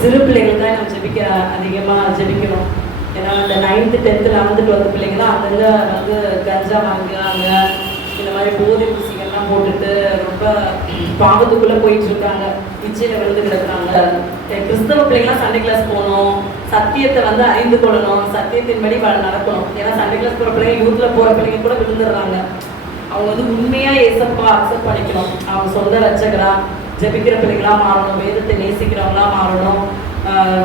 சிறு பிள்ளைகள் தான் நம்ம அதிகமாக ஜெபிக்கணும். ஏன்னா இந்த 9th 10th 11th 12th பிள்ளைங்க தான் அங்கங்கே வந்து கஞ்சா வாங்குறாங்க, இந்த மாதிரி போதை ஊசிகள்லாம் போட்டுட்டு ரொம்ப பாவத்துக்குள்ளே போயிட்டு இருக்காங்க, இச்சையில் விழுந்து கிடக்குறாங்க. கிறிஸ்தவ பிள்ளைங்களாம் சண்டே கிளாஸ் போகணும், சத்தியத்தை வந்து அறிந்து கொள்ளணும், சத்தியத்தின்படி நடக்கணும். ஏன்னா சண்டே கிளாஸ் போகிற பிள்ளைங்க யூத்தில் போகிற பிள்ளைங்க கூட விழுந்துடுறாங்க. அவங்க வந்து உண்மையாக ஏசப்பா அக்செப்ட் பண்ணிக்கணும், அவங்க சொந்த ரட்சகரா ஜெபிக்கிற பிள்ளைங்களா மாறணும், வேதத்தை நேசிக்கிறவங்களா மாறணும்.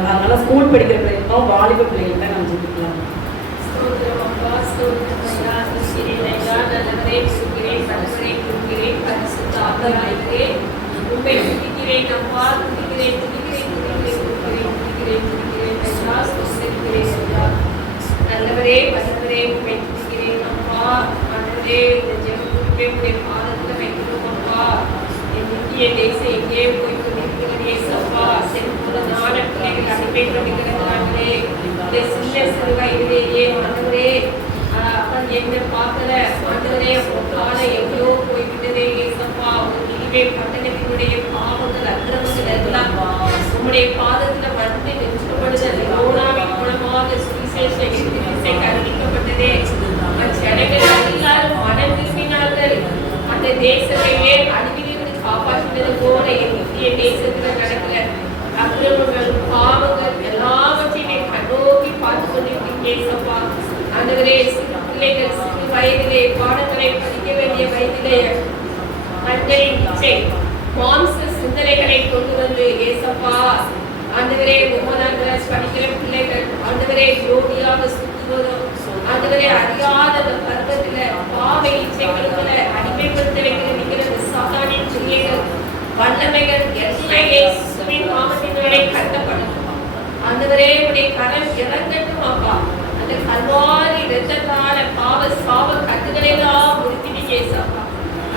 அதனால ஸ்கூல் படிக்கிற பிள்ளைங்களும் வாலிப பிள்ளைங்களுக்கு தான் நம்ம ஜெபிக்கலாம். நல்லவரே பசவரே உண்மை துதிக்கிறேன் அப்பா. ஆண்டவரே இந்த ஜெபத்தை பாதத்தில் வைக்கிறோம் அப்பா. என் இந்திய தேசம் எங்கே போய் கொண்டிருக்கிறதே சப்பா. செல்போதான பிள்ளைகள் அடிமைப்படுகிறார்களே, இந்த சின்ன சிறு வயதிலேயே ஆண்டவரே அவன் என்ன பார்க்கல ஆண்டவரே, கால எவ்வளோ போய்விட்டதே ஏசப்பா. ஒரு இனிமே பட்டணத்தினுடைய பாவங்கள் அக்கிரமங்கள் எல்லாம் உங்களுடைய பாதத்தில் வந்து நிறுத்தப்படுதல் யோனாவின் மூலமாக சுவிசேஷம் அறிவிக்கப்பட்டதே. ஜனங்கள் எல்லாரும் மனம் திரும்பினார்கள். அந்த தேசத்தையே அழிவிலிருந்து காப்பாற்றினது போல இந்திய தேசத்துல நடக்கிற அக்கிரமங்கள் பாவங்கள் எல்லாவற்றையுமே கண்ணோக்கி பார்த்து கொண்டிருக்கேசப்பா. ஆண்டவரே சிறு பிள்ளைகள் சிறு வயதிலே பாடங்களை படிக்க வேண்டிய வயதிலே கண்களின் இச்சை மாம்ச சிந்தனைகளை கொண்டு வந்து ஏசப்பா ஆண்டவரே 9ஆம் கிளாஸ் படிக்கிற பிள்ளைகள் ஆண்டவரே ஜோடியாக சுற்றுவதும் ஆண்டவரே அறியாத பருவத்துல பாவ இச்சைகளுக்குள்ள அடிமைப்படுத்த வைக்கிற சாத்தானின் கிரியைகள் வல்லமைகள் எல்லாம் இயேசுவின் நாமத்தினாலே கட்டப்படும். ஆண்டவரே உடைய கரம் இறங்கட்டும் அப்பா. அந்த கல்வாரி இரத்தத்தால பாவ சாப கட்டுகளை எல்லாம் உறுத்தினீங்க ஏசப்பா.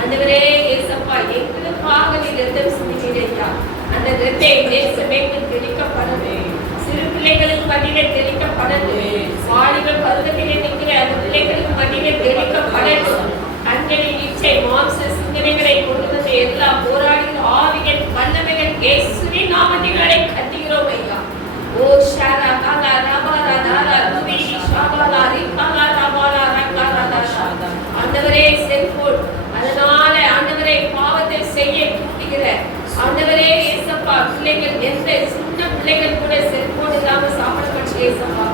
ஆண்டவரே ஏசப்பா எங்களுக்காக நீ இரத்தம் சிந்தினீரையா. அந்த இரத்தை தேசமேக்கு தெளிக்கப்படவே, சிறு பிள்ளைகளுக்கு மத்தியிலே தெளிக்கப்படவே, வாலிப பருவத்திலே நிற்கிற அந்த பிள்ளைகளுக்கு மத்தியிலே தெளிக்கப்படணும். கண்களின் இச்சை மாம்ச சிந்தனைகளை கொண்டு வந்த எல்லா போராளிகள் ஆவிகள் வல்லமைகள் இயேசுவின் நாமத்தினாலே கட்டுகிறோம் ஐயா. ஓ ஷாரா காலா ரபாரா தாரா துவி ஷாபாலா ரிகாலா ரபாலா ரகாலா தாஷா. ஆண்டவரே செல்போன் அதனால ஆண்டவரே பாவத்தை செய்ய தூண்டுகிற ஆண்டவரே ஏசப்பா பிள்ளைகள் எந்த சின்ன பிள்ளைகள் கூட செல்போன் இல்லாம சாப்பிடப்பட்டு ஏசப்பா.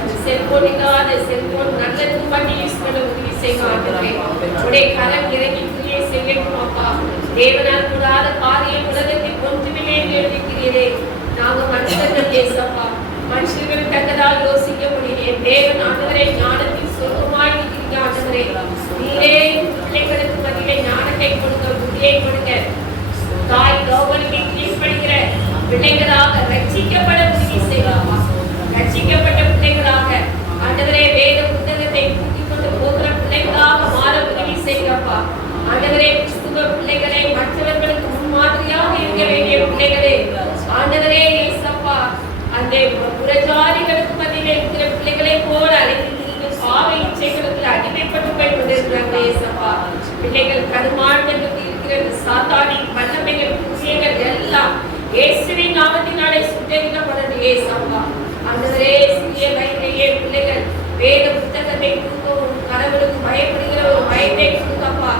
அந்த செல்போன் இல்லாத செல்போன் நல்லதுக்கு பண்ணி யூஸ் பண்ண உதவி செய்யும் ஆண்டவரே. உடைய கரம் இறங்கி கிரியை செய்யணும் அப்பா. தேவனால் கூடாத காரியம் உலகத்தில் ஒன்றுமில்லை என்று எழுதிக்கிறீரே. நாங்க மனுஷர்கள் ஏசப்பா, மனுஷர்கள் தக்கதாக யோசிக்க முடியும். தேவன் ஆண்டவரே ஞானத்தில் சொந்தமாய் இருக்கிறீங்க ஆண்டவரே. நீரே பிள்ளைகளுக்கு மத்தியிலே ஞானத்தை கொடுங்க, புத்தியை கொடுங்க. தாய் கௌவலுக்கு கீழ்ப்படுகிற பிள்ளைகளாக ரட்சிக்கப்பட உதவி செய்யலாமா. ரட்சிக்கப்பட்ட பிள்ளைகளாக ஆண்டவரே வேத புத்தகத்தை கூட்டிக் கொண்டு போகிற பிள்ளைகளாக மாற உதவி செய்யப்பா. ஆண்டவரே கிறிஸ்துவ பிள்ளைகளை மற்றவர்களுக்கு முன்மாதிரியாக இருக்க வேண்டிய பிள்ளைகளே ஆண்டவரே ஏசப்பா. அந்த புறஜாதிகளுக்கு மத்தியில் இருக்கிற பிள்ளைகளை போல அழைத்து பாவ இச்சைகளுக்கு அடிமைப்பட்டு போய் கொண்டிருக்கிறாங்க ஏசப்பா. பிள்ளைகள் கருமாண்டத்தில் இருக்கிற சாத்தானின் வல்லமைகள் புதியங்கள் எல்லாம் இயேசுவின் நாமத்தினாலே சுட்டரிக்கப்படணும் ஏசப்பா. ஆண்டவரே சிறிய வயதிலேயே பிள்ளைகள் வேத புத்தகத்தை கொடுக்கவும் கடவுளுக்கு பயப்படுகிற ஒரு பயத்தை கொடுக்கப்பா.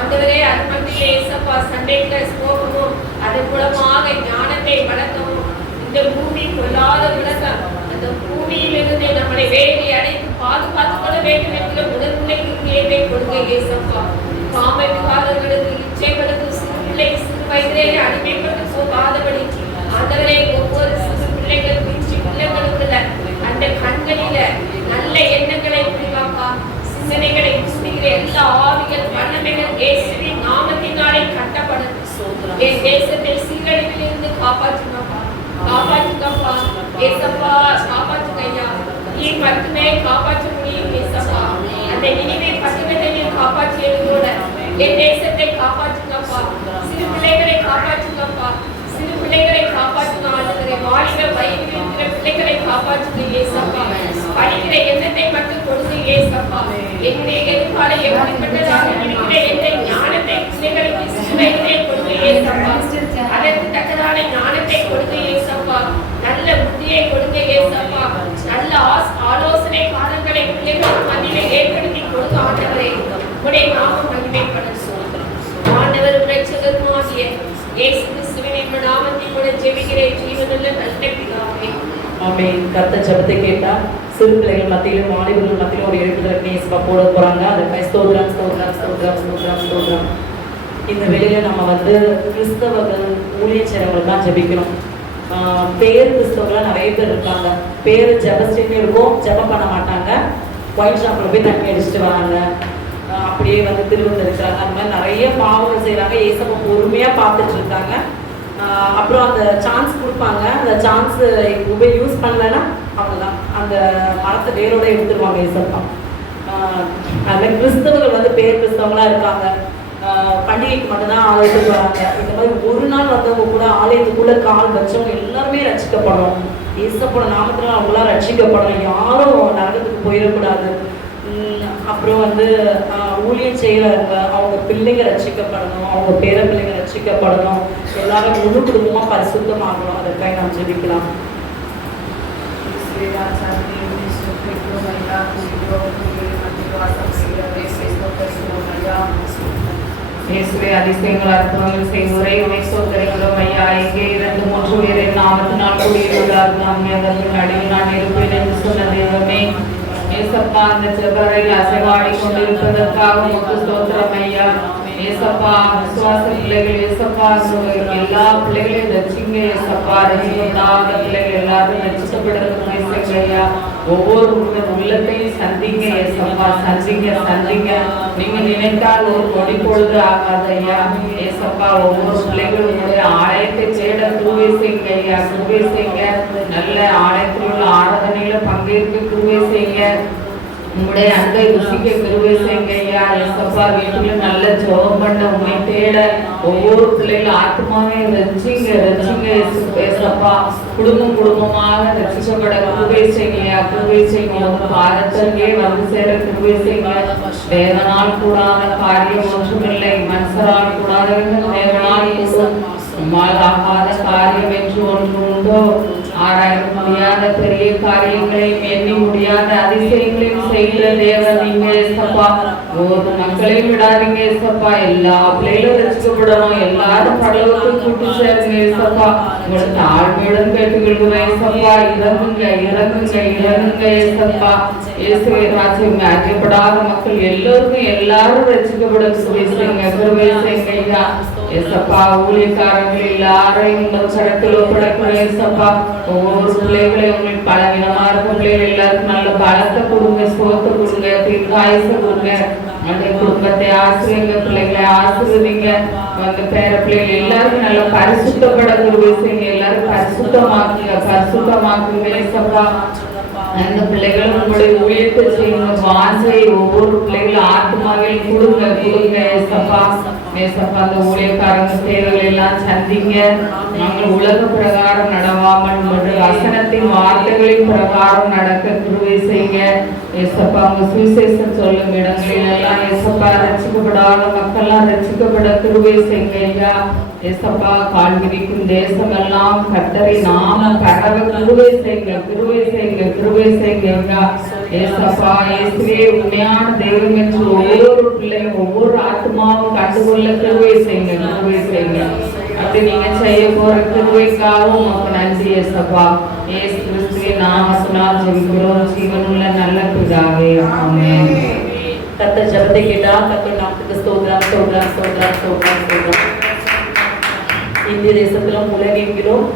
ஆண்டவரே அது மட்டும் ஏசப்பா சண்டே கிளாஸ் போகவும் அதன் மூலமாக ஞானத்தை வளர்க்கவும் இந்த பூமி கொள்ளாத விளக்கம் அந்த பூமியிலிருந்து நம்மளை வேலை அடைத்து பாதுகாத்துக் கொள்ள வேண்டும் என்கிற உணர்வுகளுக்கு தேவை கொடுங்க ஏசப்பா. காம விவாதங்களுக்கு இச்சைகளுக்கு சிறு பிள்ளை சிறு வயதிலே அடிமைப்பட்டு போகாதபடி ஆண்டவரே ஒவ்வொரு சிறு பிள்ளைகள் பிஞ்சு பிள்ளைகளுக்குள்ள அந்த கண்களில நல்ல எண்ணங்களை புரிவாப்பா. சிந்தனைகளை புரிகிற எல்லா ஆவிகள் வல்லமைகள் இயேசுவின் நாமத்தினாலே கட்டப்படும். என் தேசத்தை சீரழிவிலிருந்து காப்பாற்றுங்கப்பா, காப்பாற்றுங்கப்பா ஏசப்பா, காப்பாற்றுங்கய்யா. நீ மட்டுமே காப்பாற்ற முடியும் ஏசப்பா. அந்த நினைவை பட்டணத்தையும் காப்பாற்றியது போல என் தேசத்தை காப்பாற்றுங்கப்பா. சிறு பிள்ளைகளை காப்பாற்றுங்கப்பா, சிறு பிள்ளைகளை காப்பாற்றுங்க ஆண்டவரே. வாலிப வயதில் இருக்கிற பிள்ளைகளை காப்பாற்றுங்க ஏசப்பா. படிக்கிற எண்ணத்தை மட்டும் கொடுங்க ஏசப்பா. என்னுடைய எதிர்காலம் எப்படிப்பட்டதாக இருக்கிற எந்த ஞானத்தை பிள்ளைகளுக்கு சிறு வயதிலே கொடுங்க ஏசப்பா. அதற்கு தக்கதான ஞானத்தை கொடுங்க ஏசப்பா. கிருபையை கொடுங்க ஏசப்பா. நல்ல ஆலோசனை காரங்களை பிள்ளைகளுக்கு மத்தியிலே ஏற்படுத்தி கொடுங்க ஆண்டவரே. உம்முடைய நாமம் மகிமைப்படட்டும். ஆண்டவர் இரட்சகருமாகிய இயேசு கிறிஸ்துவின் நாமத்தில் கூட ஜெபிக்கிறேன் ஜீவனுள்ள நல்ல பிதாவே. ஆமென். கர்த்தர் ஜெபத்தை கேட்டா சிறு பிள்ளைகள் மத்தியிலும் வாலிபர்கள் மத்தியிலும் ஒரு எழுப்புதல் நேசப்பா போட போறாங்க. அதுக்கு ஸ்தோத்திரம் ஸ்தோத்திரம் ஸ்தோத்திரம் ஸ்தோத்திரம் ஸ்தோத்திரம். இந்த வேளையில நம்ம வந்து கிறிஸ்தவர்கள் ஊழியச்சரவர்கள் தான் ஜெபிக்கணும். பேர் கிறிஸ்தவர்களாக நிறைய பேர் இருக்காங்க. பேர் ஜெபஸ்டின்னு இருக்கும், ஜெபம் பண்ண மாட்டாங்க. ஒயிட் ஷாப்பில் போய் தண்ணி அடிச்சுட்டு வராங்க, அப்படியே வந்து திருவிழா இருக்கிறாங்க. அந்த மாதிரி நிறைய பாவங்கள் செய்கிறாங்க. ஏசப்பா பொறுமையாக பார்த்துட்டு இருக்காங்க. அப்புறம் அந்த சான்ஸ் கொடுப்பாங்க. அந்த சான்ஸ் யூஸ் பண்ணலைன்னா அவ்வளோதான், அந்த மரத்தை வேரோட எடுத்துருவாங்க ஏசப்பா. அதுமாதிரி கிறிஸ்தவர்கள் வந்து பேர் கிறிஸ்தவங்களாக இருக்காங்க. பண்டிகைக்கு மட்டும்தான் ஆலயத்துக்கு வராங்க. இந்த மாதிரி ஒரு நாள் வந்தவங்க கூட ஆலயத்துக்குள்ள கால் வச்சவங்க எல்லாருமே ரட்சிக்கப்படணும். ஏசப்போட நாமத்தில் அவங்களாம் ரட்சிக்கப்படணும். யாரும் நரகத்துக்கு போயிடக்கூடாது. அப்புறம் வந்து ஊழியம் செய்கிறவங்க அவங்க பிள்ளைங்க ரட்சிக்கப்படணும், அவங்க பேர பிள்ளைங்க ரட்சிக்கப்படணும். எல்லாரும் முழு குடும்பமாக பரிசுத்தமாகணும். அதற்காக நாம் ஜெபிக்கலாம். இயேசுவே அதிசயங்கள் அற்புதங்கள் செய்வோரே உம்மை ஸ்தோத்திரிக்கிறோம் ஐயா. இங்கே 2-3 பேர் என் நாமத்தினால் கூடியுள்ளார்கள், நம்மை அதற்கு நடுவில் நான் இருப்பேன் என்று சொன்ன தெய்வமே, ஏசப்பா அந்த ஜெபரையில் அசைவாடி கொண்டிருப்பதற்காக உமக்கு ஸ்தோத்திரம் ஐயா. ஏசப்பா விசுவாச பிள்ளைகள் ஏசப்பா எல்லா பிள்ளைகளையும் ரட்சிங்க ஏசப்பா. ரட்சிக்கப்படாத பிள்ளைகள் எல்லாரும் ரட்சிக்கப்படுறது ஐயா. ஒவ்வொரு உள்ளத்தையும் சந்திங்க ஏசப்பா, சந்திங்க சந்திங்க. நீங்க நினைத்தால் ஒரு நொடி பொழுது ஆகாது ஐயா. ஏசப்பா ஒவ்வொரு பிள்ளைகளும் ஆலயத்தை தேட கிருபை செய்யுங்க ஐயா, கிருபை செய்யுங்க. நல்ல ஆலயத்தில் உள்ள ஆராதனையில பங்கேற்க கிருபை செய்யுங்க. உங்களுடைய அன்பை ருசிக்க கிருபை செய்யுங்க ஐயா. ஏசப்பா வீட்டுல நல்ல ஜெபம் பண்ண உண்மை தேட ஒவ்வொரு பிள்ளைகளும் ஆத்மாவே ரட்சிங்க ரட்சிங்க ஏசப்பா. குடும்பம் குடும்பமாக ரட்சிக்கப்பட கிருபை செய்யுங்க, கிருபை செய்யுங்க. உங்க பாதத்திற்கே வந்து சேர கிருபை செய்யுங்க. தேவனால் கூடாத காரியம் ஒன்றுமில்லை, மனுஷரால் கூடாதவர்கள் தேவனால் கூடும். உம்மால் ஆகாத காரியம் என்று ஒன்று உண்டோ? ஆராய முடியாத பெரிய காரியங்களையும் எண்ணி முடியாத அதிசயங்களையும் செய்கிற தேவன் நீங்க ஏசப்பா. ஒரு மக்களையும் விடாதீங்க ஏசப்பா. எல்லா பிள்ளைகளும் ரசிக்கப்படணும், எல்லாரும் பரலோகத்துக்கு கூட்டி சேருங்க ஏசப்பா. உங்களுக்கு தாழ்மையுடன் கேட்டுக்கொள்கிறேன் ஏசப்பா. இறங்குங்க இறங்குங்க இறங்குங்க ஏசப்பா. இயேசுவே ராஜ்யம் அறியப்படாத மக்கள் எல்லோருக்கும் எல்லாரும் ரசிக்கப்பட கிருபை செய்யுங்க, கிருபை செய்யுங்க ஐயா. ஏசப்பா ஊழியக்காரர்கள் எல்லாரையும் இந்த கரத்தில் ஒப்படைக்கிறோம் ஏசப்பா. ஒவ்வொரு பிள்ளைகளையும் உங்களுக்கு பலவீனமா இருக்கும் பிள்ளைகள் எல்லாருக்கும் நல்ல பலத்தை கொடுங்க, சுகத்தை கொடுங்க, தீர்க்காயசை கொடுங்க. அந்த குடும்பத்தை ஆசிரியங்க, பிள்ளைகளை ஆசிர்வதிங்க. அந்த பேர பிள்ளைகள் எல்லாருக்கும் நல்ல பரிசுத்தப்பட கிருபை செய்யுங்க, எல்லாரும் பரிசுத்தமாக்குங்க பரிசுத்தமாக்குங்க ஏசப்பா. அந்த பிள்ளைகளும் உங்களுடைய ஊழியத்தை செய்யுங்க. வாஞ்சை ஒவ்வொரு பிள்ளைகளும் ஆத்மாவில் கொடுங்க கொடுங்க ஏசப்பா. ஏசப்பா அந்த ஊழியக்காரங்க தேவைகள் எல்லாம் சந்திங்க. நாங்கள் உலக பிரகாரம் நடவாமல் வசனத்தின் வார்த்தைகளின் பிரகாரம் நடக்க கிருபை செய்யுங்க ஏசப்பா. உங்க சுவிசேஷம் சொல்லும் இடங்களில் எல்லாம் ஏசப்பா ரட்சிக்கப்படாத மக்கள்லாம் ரட்சிக்கப்பட கிருபை செய்யுங்க ஐயா. ஏசப்பா கால் விரிக்கும் தேசம் எல்லாம் கர்த்தரை நாம பரவ கிருபை செய்யுங்க, கிருபை செய்யுங்க, கிருபை செய்யுங்க ஐயா. ஏசப்பா இயேசுவே உண்மையான தெய்வம் என்று ஒவ்வொரு பிள்ளையும் ஒவ்வொரு ஆத்மாவும் கண்டுகொள்ள கிருபை செய்யுங்க, கிருபை செய்யுங்க. அப்படி நீங்க செய்ய போற கிருபைக்காக உமக்கு நன்றி ஏசப்பா. இயேசு கிறிஸ்துவின் நாமத்தினால் ஜெபிக்கிறோம் ஜீவனுள்ள நல்ல பிதாவே, ஆமென். கர்த்தர் ஜெபத்தை கேட்டா கர்த்தர் நாமத்துக்கு ஸ்தோத்திரம் ஸ்தோத்திரம் ஸ்தோத்திரம் ஸ்தோத்திரம் ஸ்தோத்திரம். இந்திய தேசத்திலும் உலகெங்கிலும்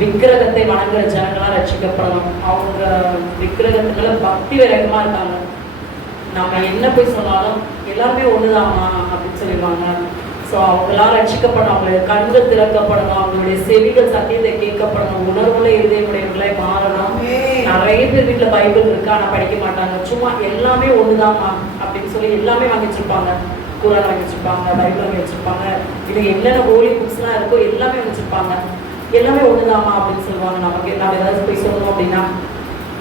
விக்கிரகத்தை வணங்குற ஜனங்களாம் ரட்சிக்கப்படணும். அவங்க விக்கிரகத்துக்குள்ள பக்தி விரகமா இருக்காங்க. நம்ம என்ன போய் சொன்னாலும் எல்லாருமே ஒண்ணுதாமா அப்படின்னு சொல்லிடுவாங்க. ஸோ அவங்களாம் ரட்சிக்கப்படணும், அவங்களுடைய கண்கள் திறக்கப்படணும், அவங்களுடைய செவிகள் சத்தியத்தை கேட்கப்படணும், உணர்வுள்ள இருதயமுடையவர்களாய் மாறணும். நிறைய பேர் வீட்டில் பைபிள் இருக்கு ஆனால் படிக்க மாட்டாங்க. சும்மா எல்லாமே ஒண்ணுதாமா அப்படின்னு சொல்லி எல்லாமே வாங்கி வச்சிருப்பாங்க. குரான் வாங்கி வச்சிருப்பாங்க, பைபிள் வாங்கி வச்சிருப்பாங்க, இது என்னென்ன ஹோலி புக்ஸ்லாம் இருக்கோ எல்லாமே வச்சிருப்பாங்க. எல்லாமே ஒண்ணுதாமா அப்படின்னு சொல்லுவாங்க. நமக்கு நம்ம ஏதாவது போய் சொல்லணும் அப்படின்னா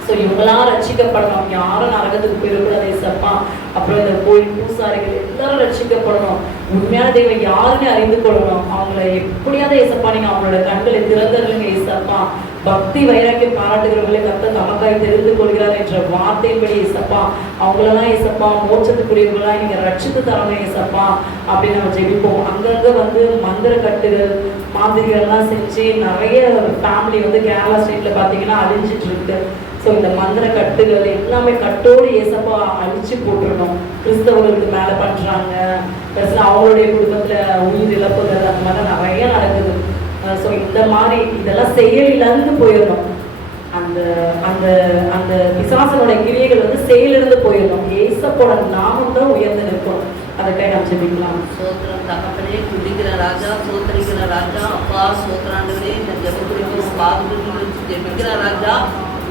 ஸோ இவங்களாம் ரட்சிக்கப்படணும். யாரும் நரகத்துக்கு போயிடக்கூடாது ஏசப்பா. அப்புறம் இந்த கோயில் பூசாரிகள் எல்லாரும் ரட்சிக்கப்படணும். உண்மையான தெய்வம் யாருன்னு அறிந்து கொள்ளணும். அவங்கள எப்படியாவது ஏசப்பா நீங்க அவங்களோட கண்களை திறந்துருங்க ஏசப்பா. பக்தி வைராக்கியம் பாராட்டுகிறவர்களை கர்த்தர் தமக்காய் தெரிந்து கொள்கிறார் என்ற வார்த்தையின்படி ஏசப்பா அவங்களெல்லாம் ஏசப்பா மோட்சத்துக்குரியவர்களா நீங்க ரட்சித்து தரணும் ஏசப்பா அப்படின்னு நம்ம ஜெபிப்போம். அங்கங்க வந்து மந்திர கட்டுகள் மாதிரிகள்லாம் செஞ்சு நிறைய ஃபேமிலி வந்து கேரளா ஸ்டேட்ல பார்த்தீங்கன்னா அழிஞ்சிட்டு இருக்கு. ஸோ இந்த மந்திர கட்டுகள் எல்லாமே கட்டோடு ஏசப்பா அழிச்சு போட்டுருணும். கிறிஸ்தவர்களுக்கு மேலே பண்ணுறாங்க, ப்ளஸ் அவங்களுடைய குடும்பத்தில் உயிர் இழப்புகள் அந்த மாதிரி நிறைய நடக்குது. ஸோ இந்த மாதிரி இதெல்லாம் செயலிழந்து போயிடணும். அந்த அந்த அந்த பிசாசனுடைய கிரியைகள் வந்து செயலிழந்து போயிடணும். ஏசப்போட நாமம் தான் உயர்ந்து நிற்கும். அதுக்காக நாம் ஜெபிக்கலாம். சோத்திரம் தகப்பனே, துதிக்கிற ராஜா, சோத்தரிக்கிற ராஜா, அப்பா சோத்திராண்டவரே, இந்த ஜெபக்குறிப்பு பாதுகாப்பு ஜெபிக்கிற ராஜா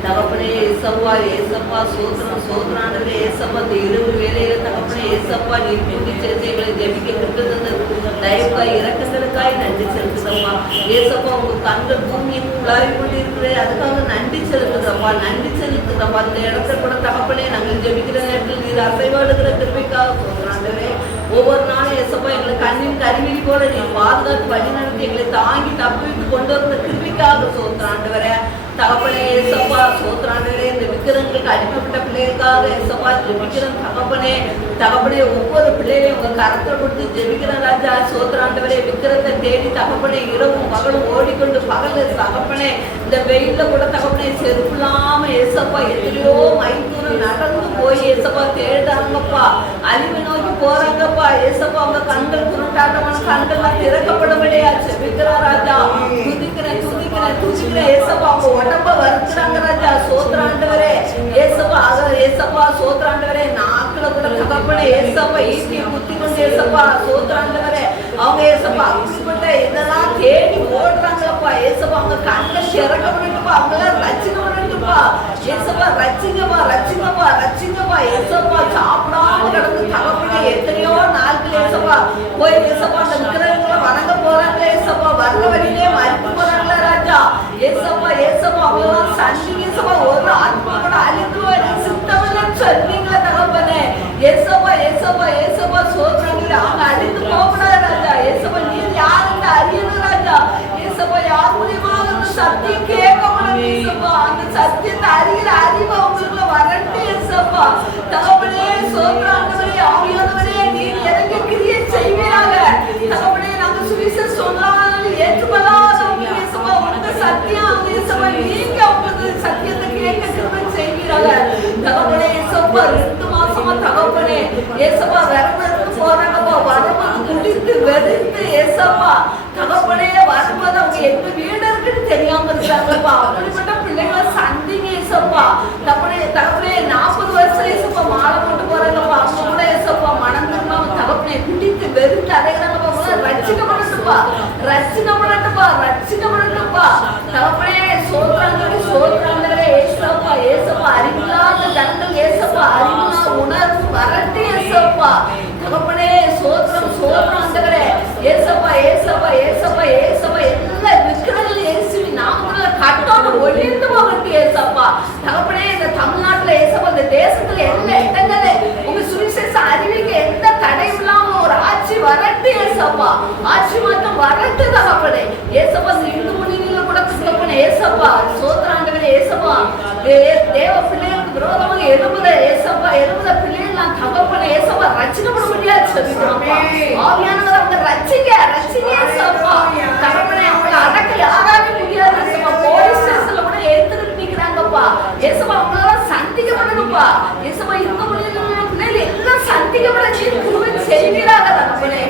தகப்பனே, ஏசப்பா ஏசப்பா சோத்திரம் சோத்திராண்டவரே, ஏசப்பா இந்த இரவு வேலையில தகப்பனே ஏசப்பா நீ கூட்டி சேர்த்து எங்களை ஜெபிக்க இருக்கிறது தயவுக்காய் இறக்கங்களுக்காய் நன்றி செலுத்துதப்பா. ஏசப்பா உங்க கண்கள் பூமியை குழாவி கொண்டு இருக்கிற அதுக்காக நன்றி செலுத்துதப்பா, நன்றி செலுத்துதப்பா. இந்த இடத்துல கூட தகப்பனே நாங்கள் ஜெபிக்கிற நேரத்தில் நீர் அசைவாடுகிற திரும்பிக்காக சோத்திராண்டவரே, ஒவ்வொரு நாளும் ஏசப்பா எங்களை கண்ணின் கருவிழி போல நீ பாதுகாத்து வழி நடத்தி எங்களை தாங்கி தப்பித்து கொண்டு வந்த கிருபிக்காக சோத்திராண்டவரே. தகப்பனே ஏசப்பா சோத்திராண்டவரே, இந்த விக்கிரங்களுக்கு அடிமைப்பட்ட பிள்ளைகளுக்காக ஏசப்பா ஜெபிக்கிறேன் தகப்பனே. தகப்பனே ஒவ்வொரு பிள்ளைகளையும் உங்க கரத்துல கொடுத்து ஜெபிக்கிறேன் ராஜா சோத்திராண்டவரே. விக்கிரத்தை தேடி தகப்பனே இரவும் பகலும் ஓடிக்கொண்டு பகல தகப்பனே இந்த வெயில்ல கூட தகப்பனே செருப்பு இல்லாம ஏசப்பா எத்தனையோ மைல் தூரம் நடந்து போய் ஏசப்பா தேடுறாங்கப்பா, அழிவு நோக்கி போறாங்கப்பா ஏசப்பா. அவங்க கண்கள் குருட்டாட்டமான கண்கள்லாம் திறக்கப்படவில்லையா ஜெபிக்கிறா ராஜா. துதிக்கிறேன் துதிக்கிறேன் துதிக்கிறேன் ஏசப்பா. அவங்க உடம்ப வருத்துறாங்க ராஜா சோத்திராண்டவரே ஏசப்பா. ஏசப்பா சோத்திராண்டவரே, நாக்குல கூட தகப்பனே ஏசப்பா ஈட்டியை குத்தி கொண்டு ஏசப்பா சோத்திராண்டவரே அவங்க ஏசப்பா அப்படிப்பட்ட இதெல்லாம் தேடி ஓடுறாங்கப்பா ஏசப்பா. அவங்க கண்களை சிறக்க பண்ணிட்டுப்பா, அவங்களாம் ரட்சிக்க பண்ணிட்டுப்பா ஏசப்பா. ரட்சிங்கப்பா ரட்சிங்கப்பா ரட்சிங்கப்பா ஏசப்பா. சாப்பிடாம கிடந்து தகப்பனே எத்தனையோ நாட்கள் ஏசப்பா போய் ஏசப்பா அந்த விக்கிரகங்களை வணங்க போறாங்களே ஏசப்பா. வர்ற வழியிலே மறித்து போறாங்களே ராஜா ஏசப்பா. ஏசப்பா அவங்களாம் சண்டி ஏசப்பா ஒரு ஆத்மா கூட அழித்துவாரு சித்தவன சொன்னீங்களா தகப்பனே ஏசப்பா. ஏசப்பா ஏசப்பா சோதனை அவங்க அழித்து போகக்கூடாது ராஜா ஏசப்பா. நீர் யாருன்னு அறியணும் ராஜா ஏசப்பா. யார் மூலியமாக சத்தியம் கேட்கப்படும் ஏசப்பா. அந்த சத்தியத்தை அறிகிற அறிவு அவங்களுக்கு வரட்டு ஏசப்பா. தகப்பனே சோதனை ஆவியானவரே நீர் எனக்கு கிரியை செய்வீராக தகப்பனே. நாங்க சுவிசேஷம் சொல்லாமல் ஏற்றுக்கொள்ளாதவங்க ஏசப்பா. உங்க சத்தியம் ஏசப்பா, நீங்க உங்களுக்கு சத்தியத்தை கேட்க திரும்ப செய்வீராக தகப்பனே. ஏசப்பா 2 மாசமா தகப்பனே ஏசப்பா விரதத்துக்கு போறாங்கப்பா. வரும்போது குடித்து வெறுத்து ஏசப்பா தகப்பனே வரும்போது அவங்க எங்க வீடு இருக்குன்னு தெரியாம இருக்காங்கப்பா. அப்படிப்பட்ட பிள்ளைங்களை சந்திங்க ஏசப்பா. தகப்பனே தகப்பனே 40 வருஷம் ஏசப்பா மாலை போட்டு போறாங்கப்பா. அவங்க கூட ஏசப்பா மனந்திருமா தகப்பனே குடித்து வெறுத்து அடைகிறாங்கப்பா. ரட்சிக்கப்படட்டுப்பா ரட்சிக்கப்படட்டுப்பா ரட்சிக்கப்படட்டுப்பா தகப்பனே. சோத்ராண்டவரே சோத்ராண்டவரே ஏசப்பா ஏசப்பா. அறிவில்லாத ஜனங்கள் ஏசப்பா அறிவில்லா உணர்வு வரட்டு ஏசப்பா தகப்பனே. சோத்ரம் சோத்ராண்டவரே ஏசப்பா ஏசப்பா ஏசப்பா ஏசப்பா. எல்லா விக்கிரங்களும் இயேசுவின் நாமத்துல கட்டோடு ஒளிந்து போகட்டும் ஏசப்பா தகப்பனே. இந்த தமிழ்நாட்டுல ஏசப்பா இந்த தேசத்துல எல்லா இடங்களே உங்க சுவிசேஷ அறிவிக்க எந்த தடையும் இல்லாம ஒரு ஆட்சி வரட்டு ஏசப்பா. ஆட்சி மாற்றம் வரட்டு தகப்பனே ஏசப்பா. இந்த இந்து மொழியில கூட தகப்பனே ஏசப்பா சோத்ராண்டவரே ஏசப்பா. தேவ பிள்ளைகளுக்கு விரோதமாக எழுபத ஏசப்பா எழுபத பிள்ளைகள் நான் தகப்பனே ஏசப்பா ரட்சிக்கப்பட முடியாது சொல்லிக்கிறோம்ப்பா. ஆவியானவர் அவங்க ரட்சிங்க ரட்சிங்க ஏசப்பா தகப்பனே. அவங்களை அடக்க யாராவே முடியாது ஏசப்பா. போலீஸ் ஸ்டேஷன்ல கூட எடுத்துக்கிட்டு நிக்கிறாங்கப்பா ஏசப்பா. அவங்களாம் சந்திக்கப்படணும்ப்பா ஏசப்பா. இந்த மொழியில பிள்ளைகள் எல்லாம் சந்திக்கப்பட செய்வீராக தகப்பனே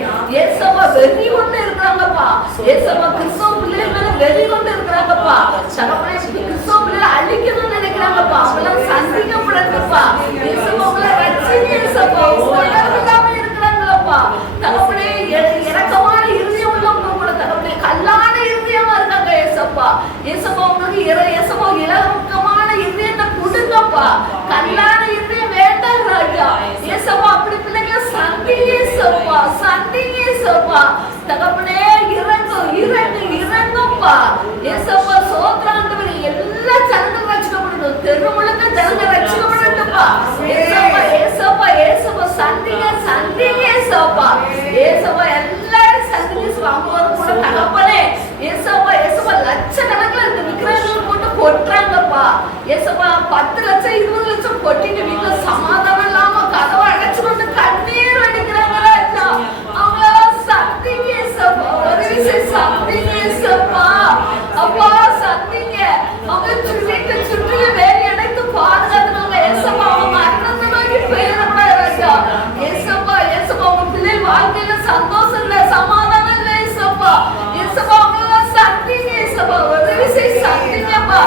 ஏசப்பா. வெறி கொண்டு இருக்கிறாங்கப்பா ஏசப்பா. கிறிஸ்தவ பிள்ளைகள் வெறி கொண்டு இருக்கிறாங்கப்பா தகப்பனே. கிறிஸ்தவ பிள்ளைகளை அழிக்கணும்னு நினைக்கிறாங்கப்பா. அவங்களாம் சந்திக்கப்படணும்ப்பா ஏசப்பா. அவங்களை ரட்சிங்க ஏசப்பா. உணர்வுக்காம இருக்கிறாங்களப்பா தகப்பனே. இறக்கமான இருதயம் உள்ளவங்க கூட தகப்பனே கல்லான இருதயமா இருக்காங்க ஏசப்பா ஏசப்பா. உங்களுக்கு ஏசப்பா இலக்கமான இருதயத்தை கொடுங்கப்பா. கல்லான இருதயம் வேண்டாம் ராஜா ஏசப்பா. அப்படி பிள்ளைங்க சந்திங்க ஏசப்பா சந்திங்க ஏசப்பா தகப்பனே. இறங்கு இறங்கு இறங்குப்பா ஏசப்பா. சோத்ராண்டவரே எல்லா ஜனங்களும் ரட்சிக்கப்படணும். தெரு முழுக்க ஜனங்கள் ரட்சிக்கப்படட்டும்ப்பா ஏசப்பா ஏசப்பா ஏசப்பா. சந்திங்க சந்திங்க ஏசப்பா ஏசப்பா. எல்லாரும் சந்திங்க அவங்க கூட தகப்பனே ஏசப்பா ஏசப்பா. லட்சக்கணக்கில் இந்த விக்கிரகங்கள் ஏசப்பா 10 லட்சம் 20 லட்சம் கொட்டிட்டு வீட்டுல சமாதானம் இல்லாம கதவை அடைச்சு கொண்டு கண்ணீர் வடிக்கிறாங்க ராஜா. அவங்கள சத்திங்க ஏசப்பா, ஒரு விஷயம் சத்திங்க ஏசப்பா, அப்பா சத்திங்க. அவங்க வீட்டை சுற்றிலும் வேலி அடைத்து பாதுகாத்துனாங்க ஏசப்பா. அவங்க மரணத்தை நோக்கி போயிடக்கூடாது ராஜா. ஏசப்பா ஏசப்பா உங்க பிள்ளை வாழ்க்கையில சந்தோஷம் இல்ல, சமாதானம் இல்ல ஏசப்பா. ஏசப்பா அவங்க சத்திங்க ஏசப்பா, ஒரு விஷயம் சத்திங்கப்பா.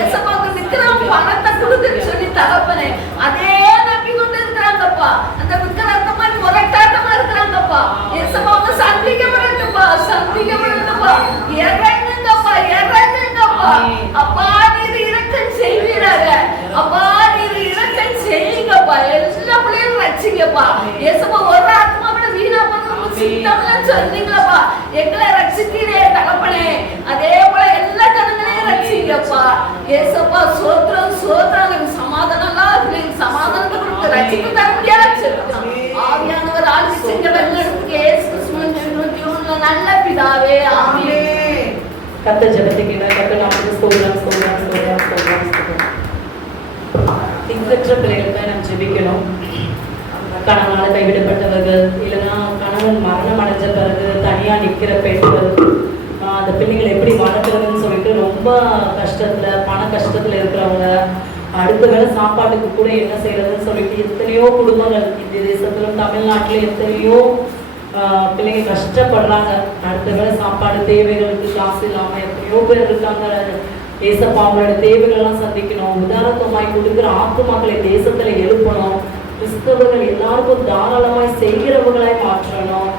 ஏசப்பா அவங்க விக்ரம் பணத்தை கொடுத்துன்னு சொல்லி தகப்பனே அதே நம்பி கொண்டு இருக்கிறாங்கப்பா. அந்த விக்ரம் அந்த மாதிரி முரட்டாட்டமா இருக்கிறாங்கப்பா. ஏசப்பா அவங்க சந்திக்கப்படட்டும்பா, சந்திக்கப்படட்டும்பா. இறங்குங்கப்பா, இறங்குங்கப்பா. அப்பா நீர் இரக்கம் செய்வீராக. அப்பா நீர் இரக்கம் செய்யுங்கப்பா. எல்லா பிள்ளைகளும் ரட்சிங்கப்பா. ஏசப்பா ஒரு ஆத்மா கூட வீணா போகணும் சித்தம்லாம் சொன்னீங்களப்பா. எங்களை ரட்சிக்கிறே தகப்பனே. அதே போல எல்லா ஜனங்களையும் ரட்சிங்கப்பா. ஏசப்பா சோத்திரம் சோத்திரம். சமாதானம் சமாதானத்தை கொடுத்து ரட்சிப்பு தர முடியாது. ஆவியானவர் ஆட்சி செஞ்ச வெள்ளத்துக்கு இயேசு கிறிஸ்துவின் நல்ல பிதாவே ஆமென். கர்த்தர் ஜெபத்துக்கு கர்த்தர் நாமத்துக்கு ஸ்தோத்திரம் ஸ்தோத்திரம் ஸ்தோத்திரம் ஸ்தோத்திரம் ஸ்தோத்திரம். திக்கற்ற பிள்ளைகளுக்காக நாம் ஜெபிக்கணும். கணவனால கைவிடப்பட்டவர்கள், இல்லைன்னா கணவன் மரணம் அடைஞ்ச பிறகு தனியா நிற்கிற பெண்கள், அந்த பிள்ளைங்களை எப்படி வளர்க்குறதுன்னு சொல்லிட்டு ரொம்ப கஷ்டத்துல பண கஷ்டத்துல இருக்கிறவங்க, அடுத்த வேளை சாப்பாட்டுக்கு கூட என்ன செய்யறதுன்னு சொல்லிட்டு எத்தனையோ குடும்பங்கள் இந்திய தேசத்திலும் தமிழ்நாட்டிலும் எத்தனையோ பிள்ளைங்க கஷ்டப்படுறாங்க. அடுத்த வேளை சாப்பாடு தேவைகளுக்கு காசு இல்லாம எத்தனையோ பேர் இருக்காங்க. ஏசப்பா அவங்களோட தேவைகள்லாம் சந்திக்கணும். உதாரணமாய் கொடுக்குற ஆத்துமாக்களை தேசத்துல எழுப்பணும். கிறிஸ்தவர்கள் எல்லாருக்கும் தாராளமாய் செய்கிறவங்களாய் மாற்றணும்.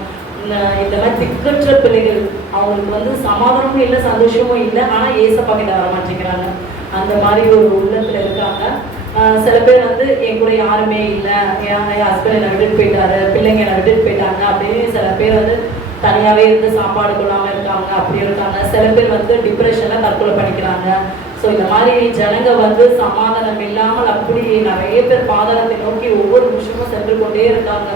இந்த மாதிரி திக்கற்ற பிள்ளைகள், அவங்களுக்கு வந்து சமாதானமும் இல்லை சந்தோஷமும் இல்லை, ஆனா ஏசப்பா கிட்ட வர மாட்டேங்கிறாங்க. அந்த மாதிரி ஒரு உள்ளத்துல இருக்காங்க. சில பேர் வந்து என் கூட யாருமே இல்லை, என் ஹஸ்பண்ட் என்னை விட்டுட்டு போயிட்டாரு, பிள்ளைங்க என்னை விட்டுட்டு போயிட்டாங்க அப்படின்னு சில பேர் வந்து தனியாவே இருந்து சாப்பாடு கொள்ளாம இருக்காங்க, அப்படி இருக்காங்க. சில பேர் வந்து டிப்ரெஷன்ல தற்கொலை பண்ணிக்கிறாங்க. ஸோ இந்த மாதிரி ஜனங்க வந்து சமாதானம் இல்லாமல் அப்படி நிறைய பேர் பாதாளத்தை நோக்கி ஒவ்வொரு நிமிஷமும் சென்று கொண்டே இருக்காங்க.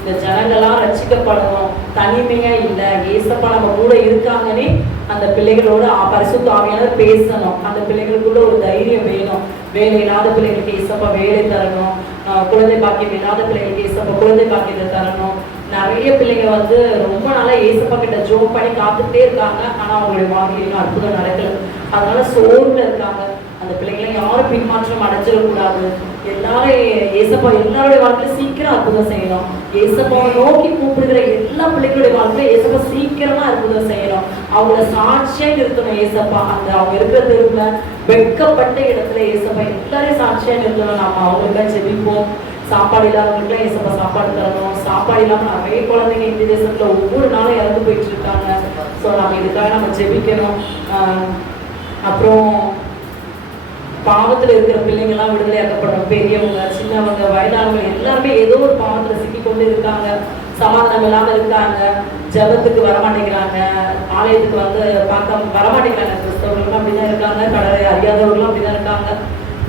இந்த ஜனங்கள்லாம் ரட்சிக்கப்படணும். தனிமையா இல்லை, ஏசப்பா நம்ம கூட இருக்காங்கன்னே அந்த பிள்ளைகளோட பரிசுத்த ஆவியானவர் பேசணும். அந்த பிள்ளைகளுக்குள்ள ஒரு தைரியம் வேணும். வேலை இல்லாத பிள்ளைகளுக்கு ஏசப்பா வேலை தரணும். குழந்தை பாக்கியம் இல்லாத பிள்ளைகளுக்கு ஏசப்பா குழந்தை பாக்கியத்தை தரணும். நிறைய பிள்ளைங்க வந்து ரொம்ப நாளா ஏசப்பா கிட்ட ஜோம் பண்ணி காத்துக்கிட்டே இருக்காங்க, ஆனா அவங்களுடைய வாழ்க்கையிலும் அற்புதம் நடக்கல. அதனால சோர்வுல இருக்காங்க. அந்த பிள்ளைங்களை யாரும் பின்மாற்றம் அடைஞ்சிடக்கூடாது. எல்லாரும் ஏசப்பா எல்லாருடைய வாழ்க்கையில சீக்கிரம் அற்புதம் செய்யணும். ஏசப்பாவை நோக்கி கூப்பிடுகிற எல்லா பிள்ளைகளுடைய வாழ்க்கையில ஏசப்பா சீக்கிரமா அற்புதம் செய்யணும். அவங்கள சாட்சியா நிறுத்தணும். ஏசப்பா அந்த அவங்க இருக்கிற தெருவுல வெட்கப்பட்ட இடத்துல ஏசப்பா எல்லாரையும் சாட்சியா நிறுத்தணும். நம்ம அவங்களுக்காக ஜெபிப்போம். சாப்பாடு இல்லாதவங்களுக்குலாம் ஏசப்பா சாப்பாடு தரணும். சாப்பாடு இல்லாம நிறைய குழந்தைங்க இந்திய தேசத்துல ஒவ்வொரு நாளும் இறந்து போயிட்டு இருக்காங்க. ஸோ நம்ம இதுக்காக நம்ம ஜெபிக்கணும். அப்புறம் பாவத்துல இருக்கிற பிள்ளைங்கள்லாம் விடுதலையாக்கப்படணும். பெரியவங்க சின்னவங்க வயதானவங்க எல்லாருமே ஏதோ ஒரு பாவத்துல சிக்கி கொண்டு இருக்காங்க. சமாதானம் இல்லாம இருக்காங்க. ஜபத்துக்கு வரமாட்டேங்கிறாங்க. ஆலயத்துக்கு வந்து பார்க்க வரமாட்டேங்கிறாங்க. கிறிஸ்தவர்களும் அப்படிதான் இருக்காங்க. கடலை அறியாதவர்களும் அப்படிதான் இருக்காங்க.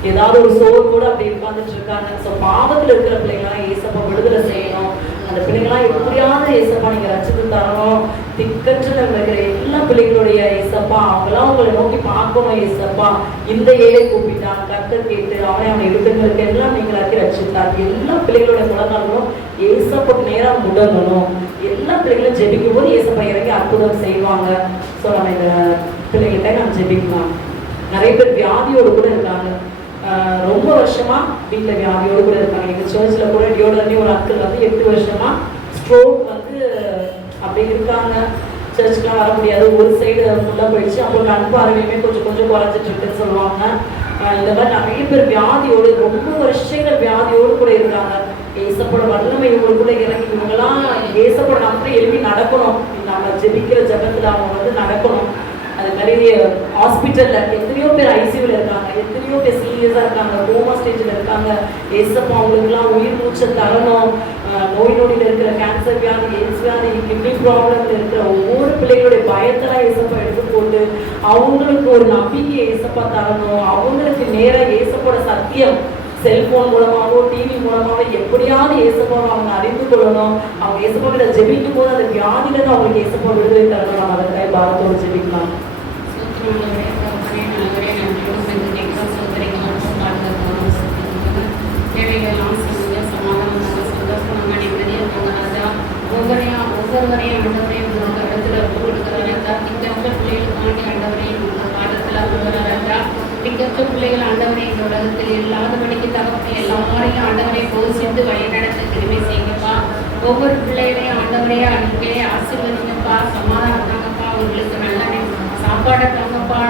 ஏதாவது ஒரு சோர்வோடு அப்படி உட்கார்ந்துட்டு இருக்காங்க. ஸோ பாவத்துல இருக்கிற பிள்ளைங்களாம் ஏசப்பா விடுதலை செய்யணும். அந்த பிள்ளைங்களாம் எப்படியாவது ஏசப்பா நீங்க ரட்சித்து தரணும். திக்கற்ற இருக்கிற எல்லா பிள்ளைகளுடைய ஏசப்பா அவங்களாம் உங்களை நோக்கி பார்க்கணும். ஏசப்பா இந்த ஏழை கூப்பிட்டான், கர்த்தர் கேட்டு அவனை விடுதலுக்கு எல்லாம் நீங்களாக்கி ரட்சித்தார். எல்லா பிள்ளைகளுடைய முழங்கால்களும் ஏசப்பாக்கு நேரம் முடங்கணும். எல்லா பிள்ளைகளும் ஜெபிக்கும் போது ஏசப்பா இறங்கி அற்புதம் செய்வாங்க. ஸோ நம்ம இந்த பிள்ளைகிட்ட நம்ம ஜெபிக்கலாம். நிறைய பேர் வியாதியோடு கூட இருக்காங்க. ரொம்ப வருஷமா வீட்டுல வியாதியோடு கூட இருக்காங்க. எங்க சர்ச்ல கூட டியோடனே ஒரு அங்கிள் வந்து 8 வருஷமா ஸ்ட்ரோக் வந்து அப்படி இருக்காங்க. சர்ச்சுக்குலாம் வர முடியாது. ஒரு சைடு ஃபுல்லா போயிடுச்சு. அப்புறம் கண் பார்வையுமே கொஞ்சம் கொஞ்சம் குறைஞ்சிட்டு இருக்குன்னு சொல்லுவாங்க. இந்த மாதிரி நிறைய பேர் வியாதியோடு ரொம்ப வருஷங்கள் வியாதியோடு கூட இருக்காங்க. ஏசப்போட வல்லமை இவங்களுக்குள்ள இறங்கி இவங்கெல்லாம் ஏசப்போட நம்ம எழுப்பி நடக்கணும். நம்ம ஜெபிக்கிற ஜபத்துல அவங்க வந்து நடக்கணும். அது மாதிரி ஹாஸ்பிட்டல்ல எத்தனையோ பேர் ஐசியூல இருக்காங்க, எத்தனையோ பேர் சீரியஸா இருக்காங்க, கோமா ஸ்டேஜ்ல இருக்காங்க. ஏசப்பா அவங்களுக்குலாம் உயிர் மூச்சை தரணும். நோய் நொடியில் இருக்கிற கேன்சர் வியாதி, எய்ட்ஸ் வியாதி, கிட்னி ப்ராப்ளம்ல இருக்கிற ஒவ்வொரு பிள்ளைகளுடைய பயத்தெல்லாம் ஏசப்பா எடுத்து போட்டு அவங்களுக்கு ஒரு நம்பிக்கையை ஏசப்பா தரணும். அவங்களுக்கு நேரம் ஏசப்போட சத்தியம் செல்போன் மூலமாகவோ டிவி மூலமாகவோ எப்படியாவது ஏசப்பாவை அவங்க அறிந்து கொள்ளணும். அவங்க ஏசப்பா கிட்ட ஜெபிக்கும் போது அந்த வியாதியிலிருந்து அவங்களுக்கு ஏசப்பா விடுதலை தரணும். நம்ம அதை பாரத்தோடு ஜெபிக்கலாம். எல்லாரையும் ஆண்டவரை போஷித்து வழிநடத்த கிருபை செய்யுங்கப்பா. ஒவ்வொரு பிள்ளைகளையும் ஆண்டவரே அன்றைக்கே ஆசீர்வதிங்கப்பா. சமாதானம் தாங்கப்பா. அவர்களுக்கு நல்ல சாப்பாடை தாங்கப்பா.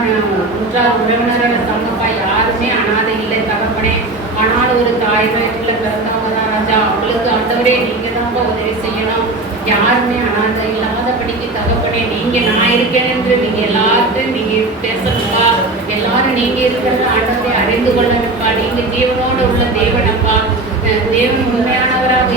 உற்றார் உறவினர்களை தாங்கப்பா. யாருமே அனாதை இல்லை தகப்பனே. ஆனால் ஒரு தாய் வயிற்றில் பிறந்தவங்க தான் ராஜா. அவங்களுக்கு ஆண்டவரே நீங்கள் தான்ப்பா உதவி செய்யணும். யாருமே அனாதை இல்லாதபடிக்கு தகப்பனே நீங்கள் நான் இருக்கேன் என்று நீங்கள் எல்லாத்தையும் நீங்கள் பேசணும்ப்பா. எல்லாரும் நீங்கள் இருக்கிறத ஆண்டவரை அறிந்து கொள்ளணும்ப்பா. நீங்கள் ஜீவனோடு உள்ள தேவனப்பா. தேவன் உண்மையானவராக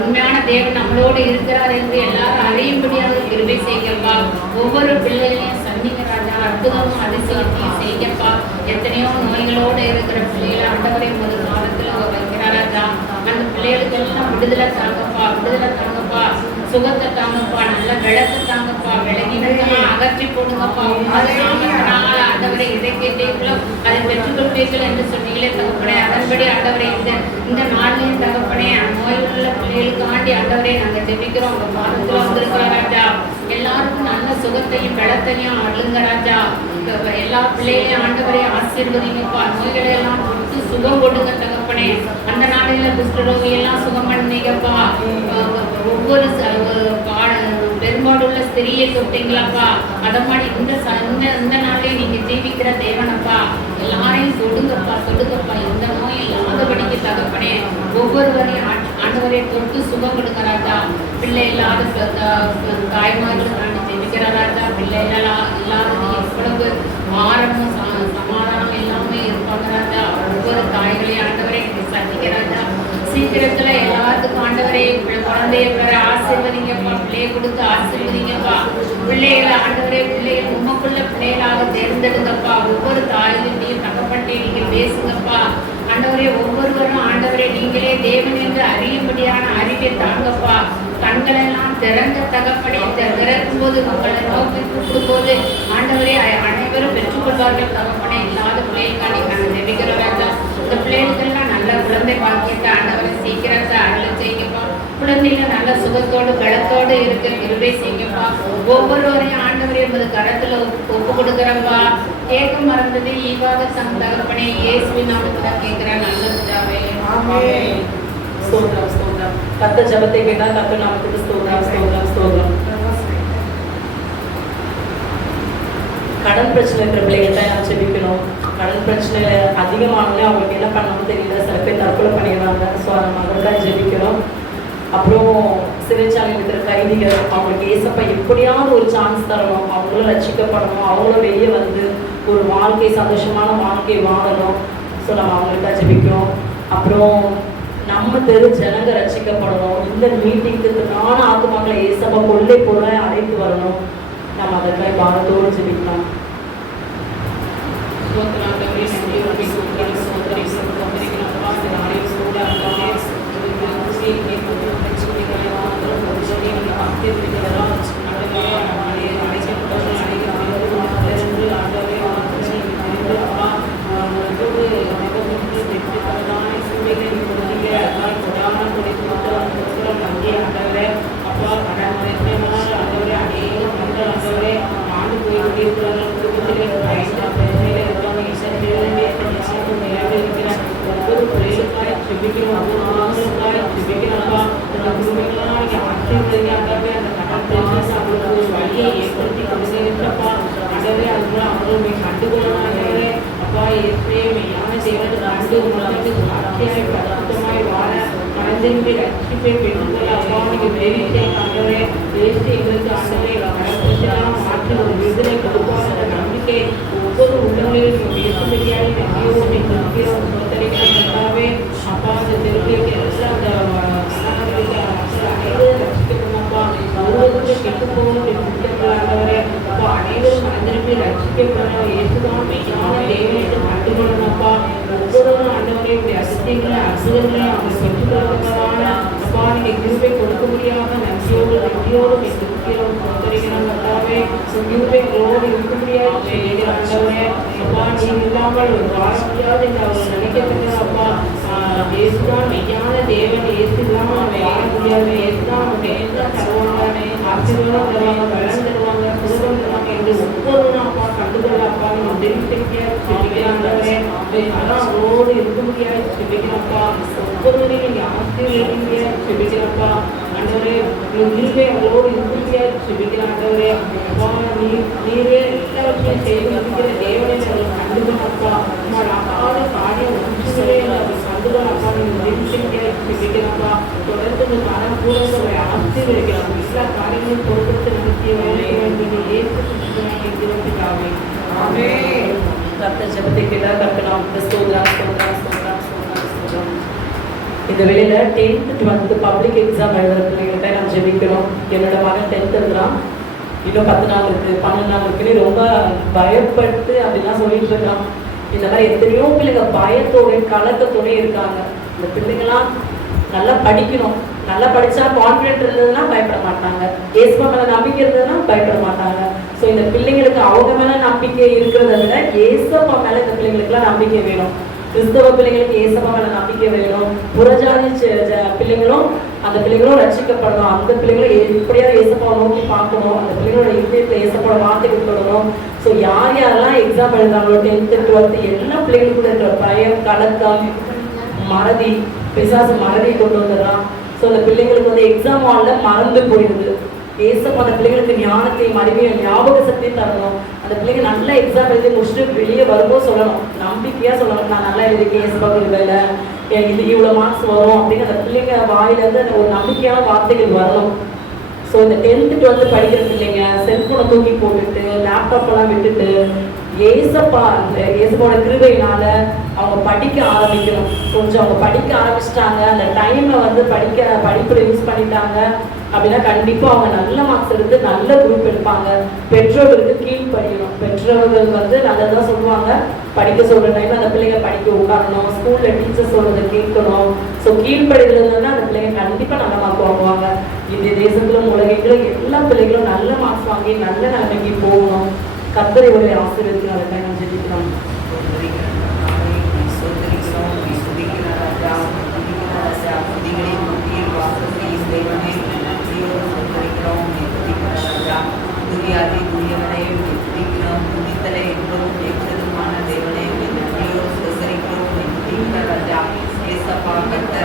உண்மையான தேவன் நம்மளோடு இருக்கிறார் என்று எல்லாரும் அறியும்படியாக கிருபை செய்யப்பா. ஒவ்வொரு பிள்ளைகளையும் சந்திங்க ராஜா. அற்புதமும் அதிசயத்தையும் செய்யப்பா. எத்தனையோ நோய்களோடு இருக்கிற பிள்ளைகளை ஆண்டவரை ஒரு காலத்தில் வைக்கிறார் ராஜா. அந்த பிள்ளைகளுக்கு எல்லாம் விடுதலை தாங்கப்பா. விடுதலை தாங்கப்பா. சுகத்தை தாங்கப்பா. நல்ல விளக்கு தாங்கப்பா. விளங்கினதெல்லாம் அகற்றி போடுங்கப்பா. ஆண்டவரை எதை கேட்டீர்களோ அதை பெற்றுக்கொள்வீர்கள் என்று சொன்னீங்களே தகப்பனே. அதன்படி ஆண்டவரை இந்த நாளிலையும் தகப்பனே நோய் உள்ள பிள்ளைகளுக்கு ஆண்டி ஆண்டவரை நாங்கள் ஜெபிக்கிறோம். உங்க பாதத்தில் வந்திருக்கிறோம் ராஜா. எல்லாருக்கும் நல்ல சுகத்தையும் விளத்தையும் அழுங்க ராஜா. எல்லா பிள்ளைகளையும் ஆண்டவரை ஆசீர்வதிங்கப்பா. நோய்களை எல்லாம் கொடுத்து சுகம் கொடுங்க தகப்பனே. அந்த நாளில் குஷ்டரோகியெல்லாம் சுகம் பண்ணீங்கப்பா. ஒவ்வொரு பெரும்பாடுள்ள ஸ்திரியை தொட்டீங்களாப்பா. அதை மாதிரி இந்த நாளையும் நீங்க ஜீவிக்கிற தேவனப்பா. எல்லாரையும் தொடுங்கப்பா. தொடுங்கப்பா. எந்த நோயும் இல்லாதபடிக்கு தகப்பனே. ஒவ்வொருவரையும் ஆண்டவரை தொட்டு சுகம் கொடுங்க ராஜா. பிள்ளை இல்லாத தாய்மார்களுக்காண்டி ஜெபிக்கிற ராஜா. பிள்ளை இல்லாதது எவ்வளவு ஆரம்பம் சமாதானம் எல்லாமே இருப்பாங்க ராஜா. ஒவ்வொரு தாய்களையும் ஆண்டவரை சந்திக்க ராஜா. சீக்கிரத்துல எல்லாத்துக்கும் ஆண்டவரை குழந்தைய பெற ஆசீர்வதிங்கப்பா. பிள்ளையை கொடுத்து ஆசீர்வதிங்கப்பா. பிள்ளைகளை ஆண்டவரே பிள்ளைகள் உமக்குள்ள பிள்ளைகளாக தேர்ந்தெடுங்கப்பா. ஒவ்வொரு தாயிலையும் தகப்பட்டே நீங்க பேசுங்கப்பா. ஆண்டவரே ஒவ்வொருவரும் ஆண்டவரே நீங்களே தேவன் என்று அறியும்படியான அறிவை தாங்கப்பா. கண்களெல்லாம் திறந்த தகப்பனே திறக்கும் போது உங்களை நோக்கி கூப்பிடும் போது ஆண்டவரே அனைவரும் பெற்றுக்கொள்வார்கள் தகப்பனே. இல்லாத பிள்ளைகளுக்காண்டி நாங்கள் ஜெபிக்கிறோம் ராஜா. இந்த பிள்ளைகளுக்கெல்லாம் நல்ல குழந்தை பாக்கியத்தை ஆண்டவரை சீக்கிரத்தை அருள செய்யப்பா. குழந்தைங்க நல்ல சுகத்தோடு பலத்தோடு இருக்க கிருபை செய்யப்பா. ஒவ்வொருவரையும் ஆண்டவரே உமது கரத்துல ஒப்பு கொடுக்குறப்பா. கேட்க மறந்தது ஈவாக தகப்பனே இயேசுவின் நாமத்துல கேட்கிறேன் நல்ல பிதாவே. ஆமென். ஸ்தோத்திரம் ஸ்தோத்திரம். கர்த்தர் ஜெபத்தை கேட்டால் கர்த்தர் நாமத்துக்கு ஸ்தோத்திரம் ஸ்தோத்திரம் ஸ்தோத்திரம். கடன் பிரச்சனை இருக்கிற பிள்ளைகள்கிட்ட நம்ம ஜெபிக்கணும். கடன் பிரச்சனை அதிகமானோடனே அவங்களுக்கு என்ன பண்ணணும்னு தெரியல. சில பேர் தற்கொலை பண்ணிடுறாங்க. ஸோ நம்ம அவங்களுக்காக ஜெபிக்கணும். அப்புறம் சிறைச்சாலையில் இருக்கிற கைதிகள் அவங்களுக்கு ஏசப்பா எப்படியாவது ஒரு சான்ஸ் தரணும். அவங்களும் ரட்சிக்கப்படணும். அவங்களும் வெளியே வந்து ஒரு வாழ்க்கை சந்தோஷமான வாழ்க்கை வாழணும். ஸோ நம்ம அவங்களுக்காக ஜெபிக்கிறோம். அப்புறம் நம்ம தெரு ஜனங்க ரட்சிக்கப்படணும். இந்த மீட்டிங்க்கு நான ஆத்துமாக்களை ஏசப்பா கொள்ளை போல அழைத்து வரணும். நம்ம அதற்காக பாரத்தோடு ஜெபிக்கலாம். ஒவ்வொரு உள்ளங்களிலும் அப்பா அந்த தெருவுக்கு கெட்டு போகவரே அப்பா அனைவரும் மனதிற்கு ரட்சிக்கப்படணும். இயேசுதான் மெய்யான தேவனை கண்டுகொள்ளணும்ப்பா. ஒவ்வொரு ஆண்டவரை அதிசயங்களை அசுரங்களை அவங்க பெற்றுக்கொள்வதற்கான அப்பா நீங்க கிருபை கொடுக்க முடியாத நன்றியோடு இருக்கிறோம். சோதரிக்கிறோம் கர்த்தாவே. கிருபைகளோடு இருக்க முடியாது ஆண்டவரே. அப்பா நீங்க இல்லாமல் ஒரு வாழ முடியாது என்று அவர் நினைக்கப்பட்டது. அப்பா இயேசுதான் மெய்யான தேவன். இயேசு இல்லாமல் நம்ம வாழ முடியாது. இயேசுதான் அவங்க எல்லாம் தருவாங்க, ஆசீர்வாதம் தருவாங்க, பலன் தருவாங்க, சுகம் தருவாங்க என்று ஒவ்வொருவரும் அப்பா கண்டுகொள்ள அப்பா நம்ம தெரிவிக்க முடியாது. அதான் அவரோடு இருக்க முடியாது செபிக்கிறப்பா. ஒவ்வொருவரையும் நீங்க ஆசீர்வதிங்க செபிக்கிறப்பா. ஆண்டவரே நீங்களே அவரோடு இருக்க முடியாது செபிக்கிற ஆண்டவரே. அப்பா நீரே எல்லாவற்றையும் செய்து முடிக்கிற தேவனை அவர்கள் கண்டுகொள்ளப்பா. உங்களோட அப்பாத காரியம் ஒன்றுமே அதை கண்டுகொள்ளப்பா. நீங்க உதவி செய்ய செபிக்கிறப்பா. தொடர்ந்து இந்த மனம் கூட உங்களை ஆசீர்வதிக்கலாம். எல்லா காரியங்களும் பொறுத்து நடத்திய வேலையை நீங்க ஏற்றுக்காவே. ஆமென். கர்த்தர் ஜெபத்தை கேட்டால் கர்த்தர் நமக்கு ஸ்தோத்திரம் ஸ்தோத்திரம் ஸ்தோத்திரம் ஸ்தோத்திரம் ஸ்தோத்திரம். இந்த வெளியில 10th 12th பப்ளிக் எக்ஸாம் எழுதுற பிள்ளைங்கள்ட்ட நான் ஜெபிக்கிறோம். என்னோட மகன் 10th எழுதுறான், இன்னும் 10 நாள் இருக்கு, 12 நாள் இருக்குன்னு ரொம்ப பயப்பட்டு அப்படிலாம் சொல்லிட்டு இருக்கான். இந்த மாதிரி எத்தனையோ பிள்ளைங்க பயத்தோட கலக்கத்தோட இருக்காங்க. இந்த பிள்ளைங்களாம் நல்லா படிக்கணும், நல்லா படித்தா கான்ஃபிடென்ட் இருந்ததுன்னா பயப்பட மாட்டாங்க, ஏசப்பா மேலே நம்பிக்கை இருந்ததுன்னா பயப்பட மாட்டாங்க. ஸோ இந்த பிள்ளைங்களுக்கு அவங்க மேலே நம்பிக்கை இருக்கிறத விட ஏசப்பா மேலே இந்த பிள்ளைங்களுக்குலாம் நம்பிக்கை வேணும். கிறிஸ்தவ பிள்ளைங்களுக்கு ஏசப்பா மேலே நம்பிக்கை வேணும். புறஜாதி பிள்ளைங்களும் அந்த பிள்ளைங்களும் ரட்சிக்கப்படணும். அந்த பிள்ளைங்களும் எப்படியாவது ஏசப்பாவை நோக்கி பார்க்கணும். அந்த பிள்ளைங்களோட இதயத்தில் ஏசப்பாவோட வார்த்தைகள் தொடரும். ஸோ யார் யாரெல்லாம் எக்ஸாம் எழுதாங்களோ 10th 12th எல்லா பிள்ளைங்களுக்கும் இருக்கிற பயம், கலக்கம், மறதி, பிசாசு மறதியை கொண்டு வந்துடலாம். ஸோ அந்த பிள்ளைங்களுக்கு வந்து எக்ஸாம் ஹாலில் மறந்து போயிடுது. ஏசப்பா அந்த பிள்ளைங்களுக்கு ஞானத்தையும் அறிவையும் ஞாபக சக்தியும் தரணும். அந்த பிள்ளைங்க நல்லா எக்ஸாம் எழுதி முடிச்சுட்டு வெளியே வரும்போது சொல்லணும், நம்பிக்கையாக சொல்லணும், நான் நல்லா எழுதிக்கேன், ஏசப்பாவுக்கு வேலை இது இவ்வளோ மார்க்ஸ் வரும் அப்படின்னு அந்த பிள்ளைங்க வாயிலேருந்து அந்த ஒரு நம்பிக்கையான வார்த்தைகள் வரணும். ஸோ இந்த 10th 12th படிக்கிற பிள்ளைங்க செல்ஃபோனை தூக்கி போட்டுட்டு லேப்டாப்பெல்லாம் விட்டுட்டு ஏசப்பாவோட கிருபையினால அவங்க படிக்க ஆரம்பிக்கணும். கொஞ்சம் அவங்க படிக்க ஆரம்பிச்சிட்டாங்க, அந்த டைமை வந்து படிப்பில் யூஸ் பண்ணிட்டாங்க அப்படின்னா கண்டிப்பாக அவங்க நல்ல மார்க்ஸ் எடுத்து நல்ல குரூப் எடுப்பாங்க. பெற்றோர்களுக்கு கீழ்ப்படியணும். பெற்றோர்கள் வந்து நல்லதான் சொல்லுவாங்க, படிக்க சொல்கிற டைம் அந்த பிள்ளைங்க படிக்க உட்காரணும், ஸ்கூலில் டீச்சர் சொல்கிறத கேட்கணும். ஸோ கீழ்ப்படிகிறதுனா அந்த பிள்ளைங்க கண்டிப்பாக நல்ல மார்க் வாங்குவாங்க. இந்திய தேசத்திலும் உலகத்திலும் எல்லா பிள்ளைகளும் நல்ல மார்க்ஸ் வாங்கி நல்ல நிலைமைக்கு போகணும். கர்த்தர் இவர்களை ஆசீர்வதித்து அதை நான் ஜெபிக்கிறோம்.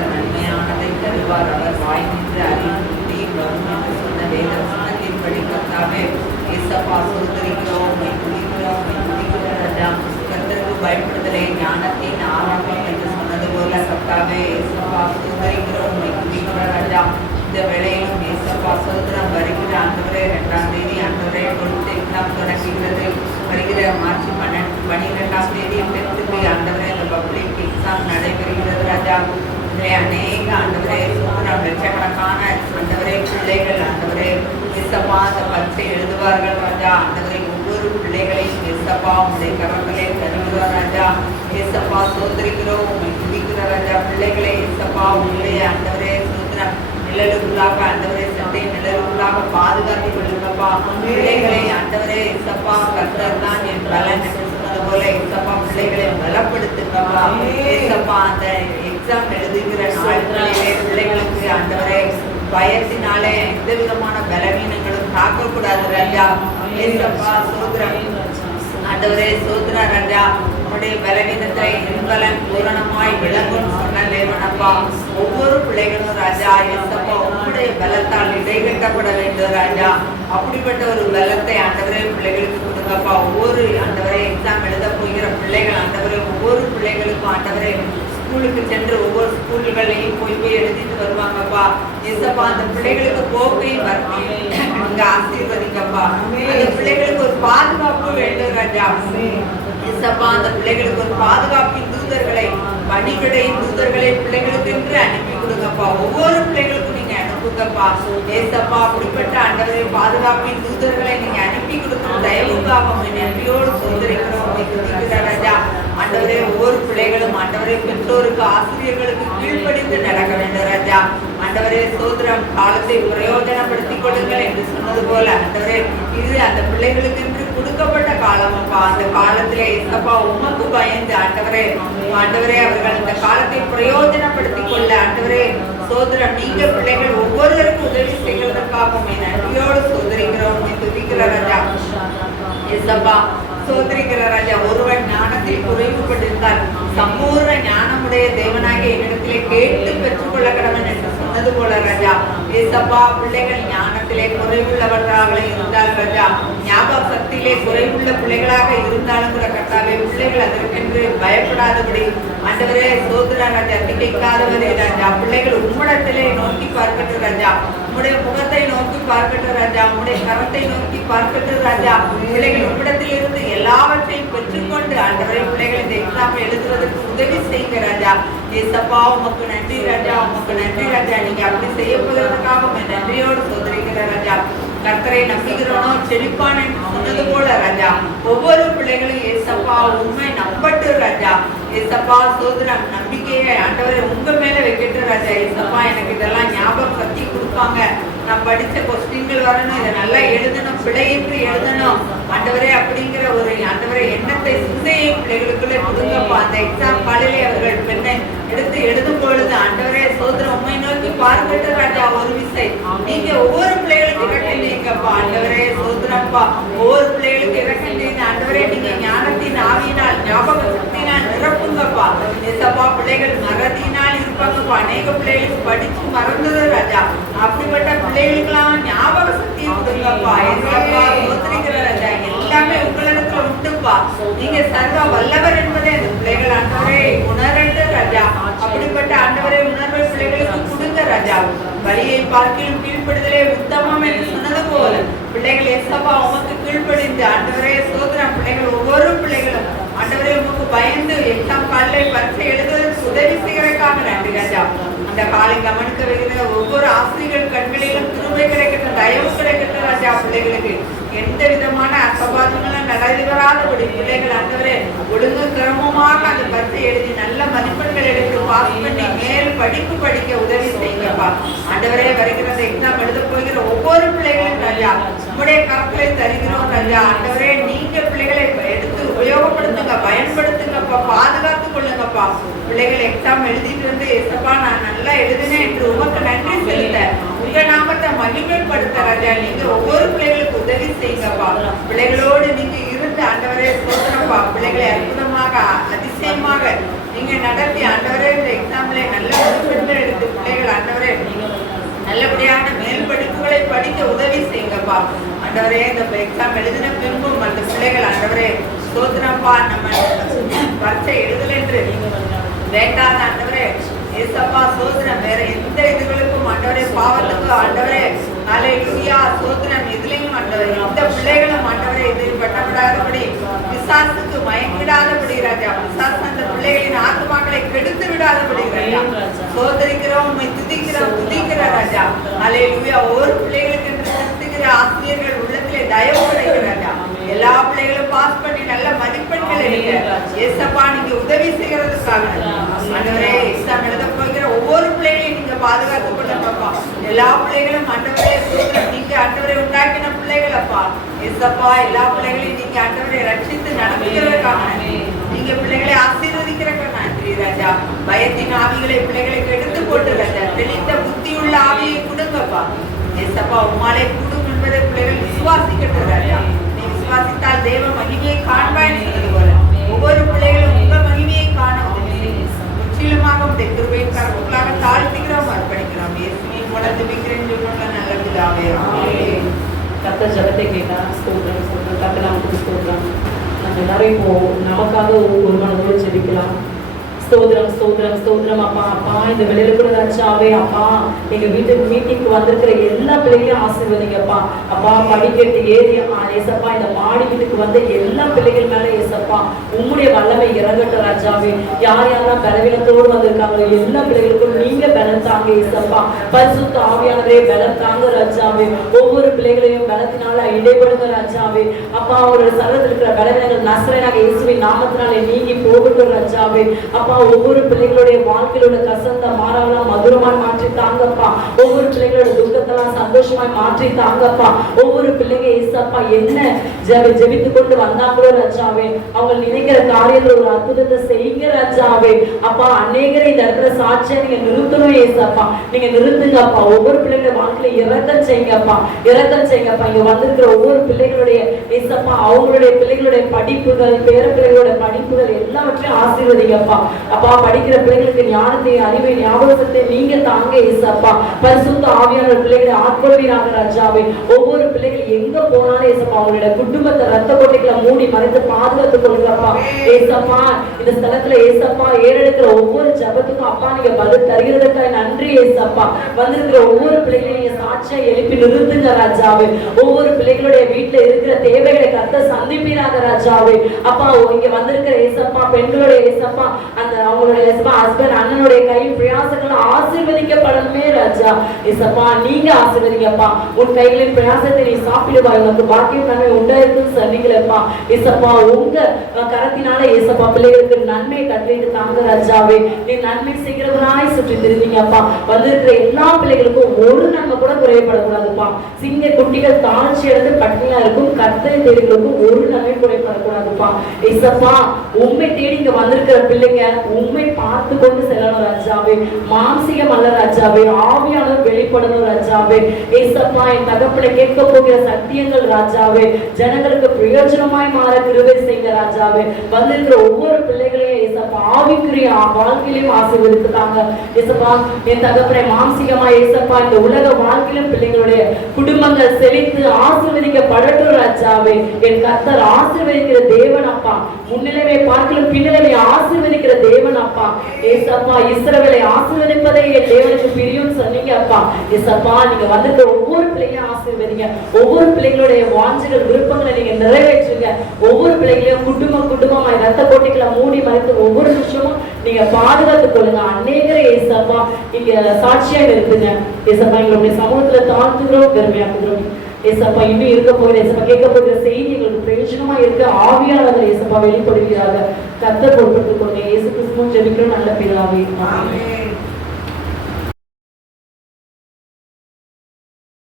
நன்மையானதை தருவார். அவர் வாய் நின்று அறிவுறுத்தி சொன்ன வேத வசனத்தின்படி கர்த்தாவே ஏசப்பா சோதரிக்கிறோம், கர்த்தருக்கு பயப்படுதலை ஞானத்தின் ஆரம்பம் என்று சொன்னது போல கர்த்தாவே ஏசப்பா சோதரிக்கிறோம், ராஜா. இந்த வேளையிலும் ஏசப்பா சோதரம் வருகிற ஆண்டவரே 2ஆம் தேதி ஆண்டவரே கொடுத்து எக்ஸாம் தொடங்குகிறது. வருகிற மார்ச் 12ஆம் தேதி டென்த்துக்கு ஆண்டவரே இந்த பப்ளிக் எக்ஸாம் நடைபெறுகிறது ராஜா. அநேக ஆண்டவரே சோதரம் லட்சக்கணக்கான ஆண்டவரே பிள்ளைகள் ஆண்டவரே ஏசப்பா அந்த பரீட்சை எழுதுவார்கள் ராஜா. ஆண்டவரை ஒவ்வொரு பிள்ளைகளையும் ஏசப்பா உங்களுடைய கரங்களே தருகிறார் ராஜா. ஏசப்பா சோதரிக்கிறோம், உண்மை துதிக்கிற ராஜா. பிள்ளைகளை ஏசப்பா உங்களுடைய ஆண்டவரே சோதரம் நிழலுக்குள்ளாக ஆண்டவரே சண்டை நிழலுக்குள்ளாக பாதுகாத்து கொள்ளுங்கப்பா. பிள்ளைகளை ஆண்டவரே ஏசப்பா கர்த்தர் தான் என் பலன் என்று சொன்னது போல ஏசப்பா பிள்ளைகளை பலப்படுத்துங்கப்பா. ஏசப்பா அந்த எக்ஸாம் எழுதுகிற நாட்களிலே பிள்ளைகளுக்கு ஆண்டவரே பயத்தினாலே எந்த விதமான பலவீனங்களும் தாக்கக்கூடாது ராஜா. ஏசப்பா சோதரம் ஆண்டவரே சோதர ராஜா. உன்னுடைய பலவீனத்தை பலன் பூரணமாய் விளங்கும் சொன்ன தேவனப்பா. ஒவ்வொரு பிள்ளைகளும் ராஜா ஏசப்பா உன்னுடைய பலத்தால் இடைகட்டப்பட வேண்டும் ராஜா. அப்படிப்பட்ட ஒரு பலத்தை ஆண்டவரே பிள்ளைகளுக்கு கொடுங்கப்பா. ஒவ்வொரு ஆண்டவரே எக்ஸாம் எழுத போகிற பிள்ளைகள் ஆண்டவரே ஒவ்வொரு பிள்ளைகளுக்கும் ஆண்டவரே ஸ்கூலுக்கு சென்று ஒவ்வொரு ஸ்கூல்களையும் போய் எழுதிட்டு வருவாங்கப்பா. ஏசப்பா அந்த பிள்ளைகளுக்கு போக்கையும் வரணும் அங்க ஆசீர்வதிக்கப்பா. அந்த பிள்ளைகளுக்கு ஒரு பாதுகாப்பு வேண்டும் ராஜா. ஏசப்பா அந்த பிள்ளைகளுக்கு ஒரு பாதுகாப்பின் தூதர்களை பணிவிடையின் தூதர்களை பிள்ளைகளுக்கு என்று அனுப்பி கொடுங்கப்பா. ஒவ்வொரு பிள்ளைகளுக்கும் நீங்க அனுப்புங்கப்பா. ஏசப்பா அப்படிப்பட்ட ஆண்டவரை பாதுகாப்பின் தூதர்களை நீங்க அனுப்பி கொடுக்கணும். தயவுக்காக நன்றியோடு சோதரிக்கிறோம் ராஜா. ஆண்டவரே ஒவ்வொரு பிள்ளைகளும் ஆண்டவரே பெற்றோருக்கு ஆசிரியர்களுக்கு கீழ்ப்படிந்து நடக்க வேண்டும் ராஜா. ஆண்டவரே சோதரம் காலத்தை பிரயோஜனப்படுத்திக் கொள்ளுங்கள் என்று சொன்னது போல ஆண்டவரே இது அந்த பிள்ளைகளுக்கு என்று கொடுக்கப்பட்ட காலம் அப்பா. அந்த காலத்திலே ஏசப்பா உமக்கு பயந்து ஆண்டவரே அவர்கள் இந்த காலத்தை பிரயோஜனப்படுத்திக் கொள்ள ஆண்டவரே சோதரம் நீங்க பிள்ளைகள் ஒவ்வொருவருக்கும் உதவி செய்வதற்காகவும் நன்றியோடு சோதரிக்கிறோம் துதிக்கிற ராஜா. ஏசப்பா சோதரிக்கிற ராஜா. ஒருவன் ஞானத்தில் குறைவுபட்டிருந்தால் கேட்டு பெற்றுக்கொள்ள கடவன் என்று சொன்னது போல ராஜா ஏசப்பா பிள்ளைகள் ஞானத்திலே குறைவுள்ளவர்களாக இருந்தால் ராஜா ஞாபக சக்தியிலே குறைவுள்ள பிள்ளைகளாக இருந்தாலும் கூட கர்த்தாவே பிள்ளைகள் அதற்கென்று பயப்படாதபடி ஆண்டவரே சோதரா ராஜா திகைக்காதவரே ராஜா பிள்ளைகள் உம்மிடத்திலே நோக்கி பார்க்கட்டும் ராஜா உம்முடைய முகத்தை நோக்கி பார்க்கட்டும் ராஜா உம்முடைய கரத்தை நோக்கி பார்க்கட்டும் ராஜா பிள்ளைகள் உம்மிடத்தில் இருந்து எல்லாவற்றையும் பெற்றுக்கொண்டு ஆண்டவரே பிள்ளைகள் இந்த எக்ஸாம் எழுதுவதற்கு உதவி செய்யுங்க ராஜா ஏசப்பா உமக்கு நன்றி ராஜா உமக்கு நன்றி ராஜா நீங்க அப்படி செய்ய போகிறதுக்காக உங்க நன்றியோடு சோதரிக்கிற ராஜா கர்த்தரை நம்புகிறோனோ செழிப்பான் என்று சொன்னது போல ராஜா ஒவ்வொரு பிள்ளைகளும் ஏசப்பா உண்மை நம்பட்டு ராஜா ஏசப்பா சோதரம் நம்பிக்கையை ஆண்டவரை உங்க மேல வைக்கட்டும் ராஜா ஏசப்பா எனக்கு இதெல்லாம் ஞாபகம் சக்தி கொடுப்பாங்க நான் படிச்ச கொஸ்டின்கள் வரணும் இதை நல்லா எழுதணும் பிழையின்றி எழுதணும் ஆண்டவரே அப்படிங்கிற ஒரு ஆண்டவரை எண்ணத்தை சிந்தையை பிள்ளைகளுக்குள்ளே கொடுங்கப்பா அந்த எக்ஸாம் காலையிலே அவர்கள் பெண்ணை எடுத்து எழுதும் பொழுது ஆண்டவரே சோதரம் உண்மை நோக்கி பார்க்கட்டும் ராஜா ஒரு விசை நீங்க ஒவ்வொரு பிள்ளைகளுக்கு இறக்கின்றீங்கப்பா ஆண்டவரே சோதரப்பா ஒவ்வொரு பிள்ளைகளுக்கு இறக்கின்றீங்க ஆண்டவரே நீங்க ஞானத்தின் ஆவியினால் ஞாபக சக்தியினால் நிரப்புங்கப்பா ஏசப்பா பிள்ளைகள் மறதியினால் இருப்பாங்கப்பா அநேக பிள்ளைகளுக்கு படிச்சு மறந்தது ராஜா அப்படிப்பட்ட பிள்ளைகளுக்கெல்லாம் ஞாபக சக்தியை கொடுங்கப்பா ஏசப்பா சோதரிக்கிற ராஜா எல்லாமே உங்களிடத்துல உண்டுப்பா நீங்க சர்வ வல்லவர் என்பதை அந்த பிள்ளைகள் ஆண்டவரே உணரட்டு ராஜா அப்படிப்பட்ட ஆண்டவரை உணர்வை பிள்ளைகளுக்கு கொடுங்க ராஜா வழியை பார்க்கிலும் கீழ்ப்படுதலே உத்தமம் என்று சொன்னது போல பிள்ளைகள் ஏசப்பா உமக்கு கீழ்ப்படிந்து ஆண்டவரே சோதரம் பிள்ளைகள் ஒவ்வொரு பிள்ளைகளும் ஆண்டவரே உமக்கு பயந்து எக்ஸாம் காலையில் பரீட்சை எழுதுவதற்கு உதவி செய்கிறதுக்காக நன்றி ராஜா அந்த காலை கவனிக்க வைக்கிற ஒவ்வொரு ஆசிரியர்கள் கண்களிலும் கிருபை கிடைக்கட்டும் தயவு கிடைக்கட்டும் ராஜா பிள்ளைகளுக்கு எந்த விதமான அசபாதங்களும் நடைபெறாதபடி பிள்ளைகள் ஆண்டவரே ஒழுங்கு கிரமமாக அந்த பரீட்சை எழுதி நல்ல மதிப்பெண்கள் எடுத்து பாஸ் பண்ணி மேல் படிப்பு படிக்க உதவி செய்யுங்கப்பா ஆண்டவரே வருகிற எக்ஸாம் எழுத போகிற ஒவ்வொரு பிள்ளைகளும் ராஜா உங்களுடைய கரங்களை தருகிறோம் ராஜா ஆண்டவரே நீங்க பிள்ளைகளை எடுத்து உபயோகப்படுத்துங்க பயன்படுத்துங்கப்பா பாதுகாத்துக் கொள்ளுங்கப்பா பிள்ளைகள் எக்ஸாம் எழுதிட்டு வந்து ஏசப்பா நான் நல்லா எழுதினேன் என்று உமக்கு நன்றி செலுத்த உங்க நாமத்தை மகிமைப்படுத்த ராஜா நீங்க ஒவ்வொரு பிள்ளைகளுக்கு உதவி செய்யுங்கப்பா பிள்ளைகளோடு நீங்க இருந்து ஆண்டவரே சோதனப்பா பிள்ளைகளை அற்புதமாக அதிசயமாக நீங்க நடத்தி ஆண்டவரே இந்த எக்ஸாம்ல நல்ல மதிப்பெண்கள் எடுத்து பிள்ளைகள் ஆண்டவரே நல்லபடியான மேல் படிப்புகளை படிக்க உதவி செய்யுங்கப்பா ஆண்டவரே இந்த எக்ஸாம் எழுதின பின்பும் அந்த பிள்ளைகள் ஆண்டவரே சோதனப்பா நம்ம பரீட்சை எழுதல என்று வேண்டாத ஆண்டவரே ஏசப்பா சோதனம் வேற எந்த இதுகளுக்கும் ஆண்டவரே பாவத்துக்கு ஆண்டவரே அல்லேலூயா சோதனம் எதிலையும் ஆண்டவரே இந்த பிள்ளைகளும் ஆண்டவரே இதில் பட்டப்படாதபடி பிசாசுக்கு மயங்கிடாதபடி ராஜா பிசாசு அந்த பிள்ளைகளின் ஆத்மாக்களை கெடுத்து விடாதபடி ராஜா சோதரிக்கிறோம் உண்மை துதிக்கிற ராஜா அல்லேலூயா ஒவ்வொரு பிள்ளைகளுக்கு திருத்துகிற ஆசிரியர்கள் உள்ளத்திலே தயவு கிடைக்கிற ராஜா எல்லா பிள்ளைகளும் பாஸ் பண்ணி நல்ல மதிப்பெண்கள் எடுக்க ஏசப்பா நீங்க உதவி செய்யறதுக்காக ஆண்டவரே எக்ஸாம் எழுத போகிற ஒவ்வொரு பிள்ளைகளையும் நீங்க பாதுகாத்துக் கொள்ளப்பா எல்லா பிள்ளைகளும் ஆண்டவரே நீங்க ஆண்டவரை உண்டாக்கின பிள்ளைகளப்பா ஏசப்பா எல்லா பிள்ளைகளையும் நீங்க ஆண்டவரை ரட்சித்து நடத்துகிறதுக்காக நீங்க பிள்ளைகளை ஆசீர்வதிக்கிறதுக்காக நன்றி ராஜா பயத்தின் ஆவிகளை பிள்ளைகளுக்கு எடுத்து போட்டு ராஜா தெளிந்த புத்தியுள்ள ஆவியை கொடுங்கப்பா ஏசப்பா உம்மாலே கூடும் என்பதை பிள்ளைகள் விசுவாசிக்கட்டும் ராஜா விசுவாசித்தால் தேவ மகிமையை காண்பாய் சொன்னது போல ஒவ்வொரு பிள்ளைகளும் உங்க மகிமையை காண முற்றிலுமாக உடைய கிருபையின் கரங்களாக தாழ்த்துகிறோம் அர்ப்பணிக்கிறோம் இயேசுவின் மூலம் ஜெபிக்கிறேன் நல்ல பிதாவே ஆமென். கர்த்தர் ஜெபத்தை கேட்டா ஸ்தோத்திரம் ஸ்தோத்திரம் கர்த்தர் நமக்கு ஸ்தோத்திரம். நம்ம எல்லாரும் இப்போ நமக்காக ஒரு மனதோடு ஜெபிக்கலாம். ஸ்தோத்திரம் ஸ்தோத்திரம் ஸ்தோத்திரம் அப்பா அப்பா இந்த வெளியில ராஜாவே அப்பா எங்க வீட்டுக்கு மீட்டிங்க்கு வந்திருக்கிற எல்லா பிள்ளைகளையும் ஆசீர்வதிங்கப்பா அப்பா படிக்கட்டு ஏரியா ஏசப்பா இந்த மாடி வீட்டுக்கு வந்த எல்லா பிள்ளைகள் மேல ஏசப்பா உம்முடைய வல்லமை இறங்கட்டும் ராஜாவே யார் யாரெல்லாம் பலவீனத்தோடு வந்திருக்காங்களோ எல்லா பிள்ளைகளுக்கும் நீங்க பலம் தாங்க ஏசப்பா பரிசுத்த ஆவியானவரே பலம் தாங்க ராஜாவே ஒவ்வொரு பிள்ளைகளையும் பலத்தினால இடைபடுங்க ராஜாவே அப்பா ஒரு சரத்தில் இருக்கிற பலவீனங்கள் நசரேனாக இயேசுவின் நாமத்தினாலே நீங்கி போகட்டும் ராஜாவே அப்பா ஒவ்வொரு பிள்ளைகளுடைய வாழ்க்கையில கசந்த மாறாவெல்லாம் மதுரமாய் மாற்றி தாங்கப்பா ஒவ்வொரு பிள்ளைகளோட துக்கத்தெல்லாம் சந்தோஷமாய் மாற்றி தாங்கப்பா ஒவ்வொரு பிள்ளைங்க ஏசப்பா என்ன ஜெபித்து கொண்டு வந்தாங்களோ ராஜாவே அவங்க நினைக்கிற காரியத்துல ஒரு அற்புதத்தை செய்யுங்க ராஜாவே அப்பா அநேகரை இந்த இடத்துல சாட்சியா நீங்க நிறுத்தணும் ஏசப்பா நீங்க நிறுத்துங்கப்பா ஒவ்வொரு பிள்ளைகளோட வாழ்க்கையில இறக்கம் செய்யுங்கப்பா இங்க வந்திருக்கிற ஒவ்வொரு பிள்ளைகளுடைய ஏசப்பா அவங்களுடைய பிள்ளைகளுடைய படிப்புகள் பேர பிள்ளைகளோட படிப்புகள் எல்லா எல்லாவற்றையும் ஆசீர்வதிங்கப்பா. அப்பா, படிக்கிற பிள்ளைகளுக்கு ஞானத்தை, அறிவை, ஞாபகத்தை நீங்க தாங்க ஏசப்பா. பரிசுத்த ஆவியானவர் பிள்ளைகளை ஆட்கொள்வீராக ராஜாவே. ஒவ்வொரு பிள்ளைகள் எங்க போனாலும் ஏசப்பா அவங்களோட குடும்பத்தை ரத்த கோட்டைகளை மூடி மறைத்து பாதுகாத்துக் கொள்ளுங்கப்பா ஏசப்பா. இந்த ஸ்தலத்துல ஏசப்பா ஏறெடுக்கிற ஒவ்வொரு ஜபத்துக்கும் அப்பா நீங்க பதில் தருகிறதுக்காக நன்றி ஏசப்பா. வந்திருக்கிற ஒவ்வொரு பிள்ளைகளையும் நீங்க சாட்சியா எழுப்பி நிறுத்துங்க ராஜாவே. ஒவ்வொரு பிள்ளைகளுடைய வீட்டுல இருக்கிற தேவைகளை கர்த்தர் சந்திப்பீராக ராஜாவே. அப்பா, இங்க வந்திருக்கிற ஏசப்பா பெண்களுடைய ஏசப்பா அந்த அவங்களுடைய ஏசப்பா ஹஸ்பண்ட் அண்ணனுடைய கை பிரயாசங்கள் ஆசீர்வதிக்கப்படணுமே ராஜா. ஏசப்பா நீங்க ஆசீர்வதிங்கப்பா. உன் கைகளின் பிரயாசத்தை நீ சாப்பிடுவாய், உனக்கு பாக்கியம் நன்மை உண்டாயிருக்கும் சொன்னீங்களப்பா. ஏசப்பா உங்க கரத்தினால ஏசப்பா பிள்ளைகளுக்கு நன்மை கட்டளையிட்டு தாங்க ராஜாவே. நீ நன்மை செய்கிறவராய் சுற்றி திருந்தீங்கப்பா. வந்திருக்கிற எல்லா பிள்ளைகளுக்கும் ஒரு நன்மை கூட குறைபடக்கூடாதுப்பா. சிங்க குட்டிகள் தாழ்ச்சி எடுத்து பட்டினியா இருக்கும், கர்த்தரை தேடிகளுக்கும் ஒரு நன்மை குறைபடக்கூடாதுப்பா. ஏசப்பா உண்மை தேடி இங்க வந்திருக்கிற பிள்ளைங்க உண்மை பார்த்து கொண்டு செல்லணும் ராஜாவே. மாம்சிகம் அல்ல ராஜாவே, ஆவியானவர் வெளிப்படணும் ராஜாவே. ஏசப்பா என் தகப்பனை கேட்க போகிற சத்தியங்கள் ராஜாவே ஜனங்களுக்கு பிரயோஜனமாய் மாற கிருபை செய்யுங்க ராஜாவே. வந்திருக்கிற ஒவ்வொரு பிள்ளைகளையும் ஏசப்பா ஆவிக்குரிய வாழ்க்கையிலும் ஆசீர்வதித்துட்டாங்க ஏசப்பா. என் தகப்பனை மாம்சிகமா ஏசப்பா இந்த உலக வாழ்க்கையிலும் பிள்ளைங்களுடைய குடும்பங்கள் செழித்து ஆசீர்வதிக்கப்படட்டும் ராஜாவே. என் கர்த்தர் ஆசீர்வதிக்கிற தேவன் அப்பா. முன்னிலைமை பார்க்கலும் பின்னிலைமை ஆசீர்வதிக்கிற தேவன் அப்பா. ஏசப்பா இஸ்ரவேலை ஆசீர்வதிப்பதை என் தேவனுக்கு பிரியும் சொன்னீங்க அப்பா. ஏசப்பா நீங்க வந்துட்டு ஒவ்வொரு பிள்ளைகளையும் ஆசீர்வதிங்க. ஒவ்வொரு பிள்ளைகளுடைய வாஞ்சைகள் விருப்பங்களை நீங்க நிறைவேற்றுங்க. ஒவ்வொரு பிள்ளைகளையும் குடும்பமா ரத்த கோட்டைகளை மூடி மறைத்து ஒவ்வொரு நிமிஷமும் நீங்க பாதுகாத்துக் கொள்ளுங்க. அநேகரை ஏசப்பா இங்க சாட்சியா இருக்குங்க ஏசப்பா. எங்களுடைய சமூகத்துல தாழ்த்துகிறோம், பெருமையாக்குகிறோம் ஏசப்பா. இன்னும் இருக்க போகிற ஏசப்பா கேட்க போகிற செய்தி எங்களுக்கு பிரயோஜனமா இருக்க ஆவியானவர்கள் ஏசப்பா வெளிப்படுகிறார்கள். கர்த்தர் பொறுப்பெடுத்துக் கொள்ளுங்க. இயேசு கிறிஸ்துவின் ஜெபிக்கிறோம் நல்ல பிதாவே. ஆமென்.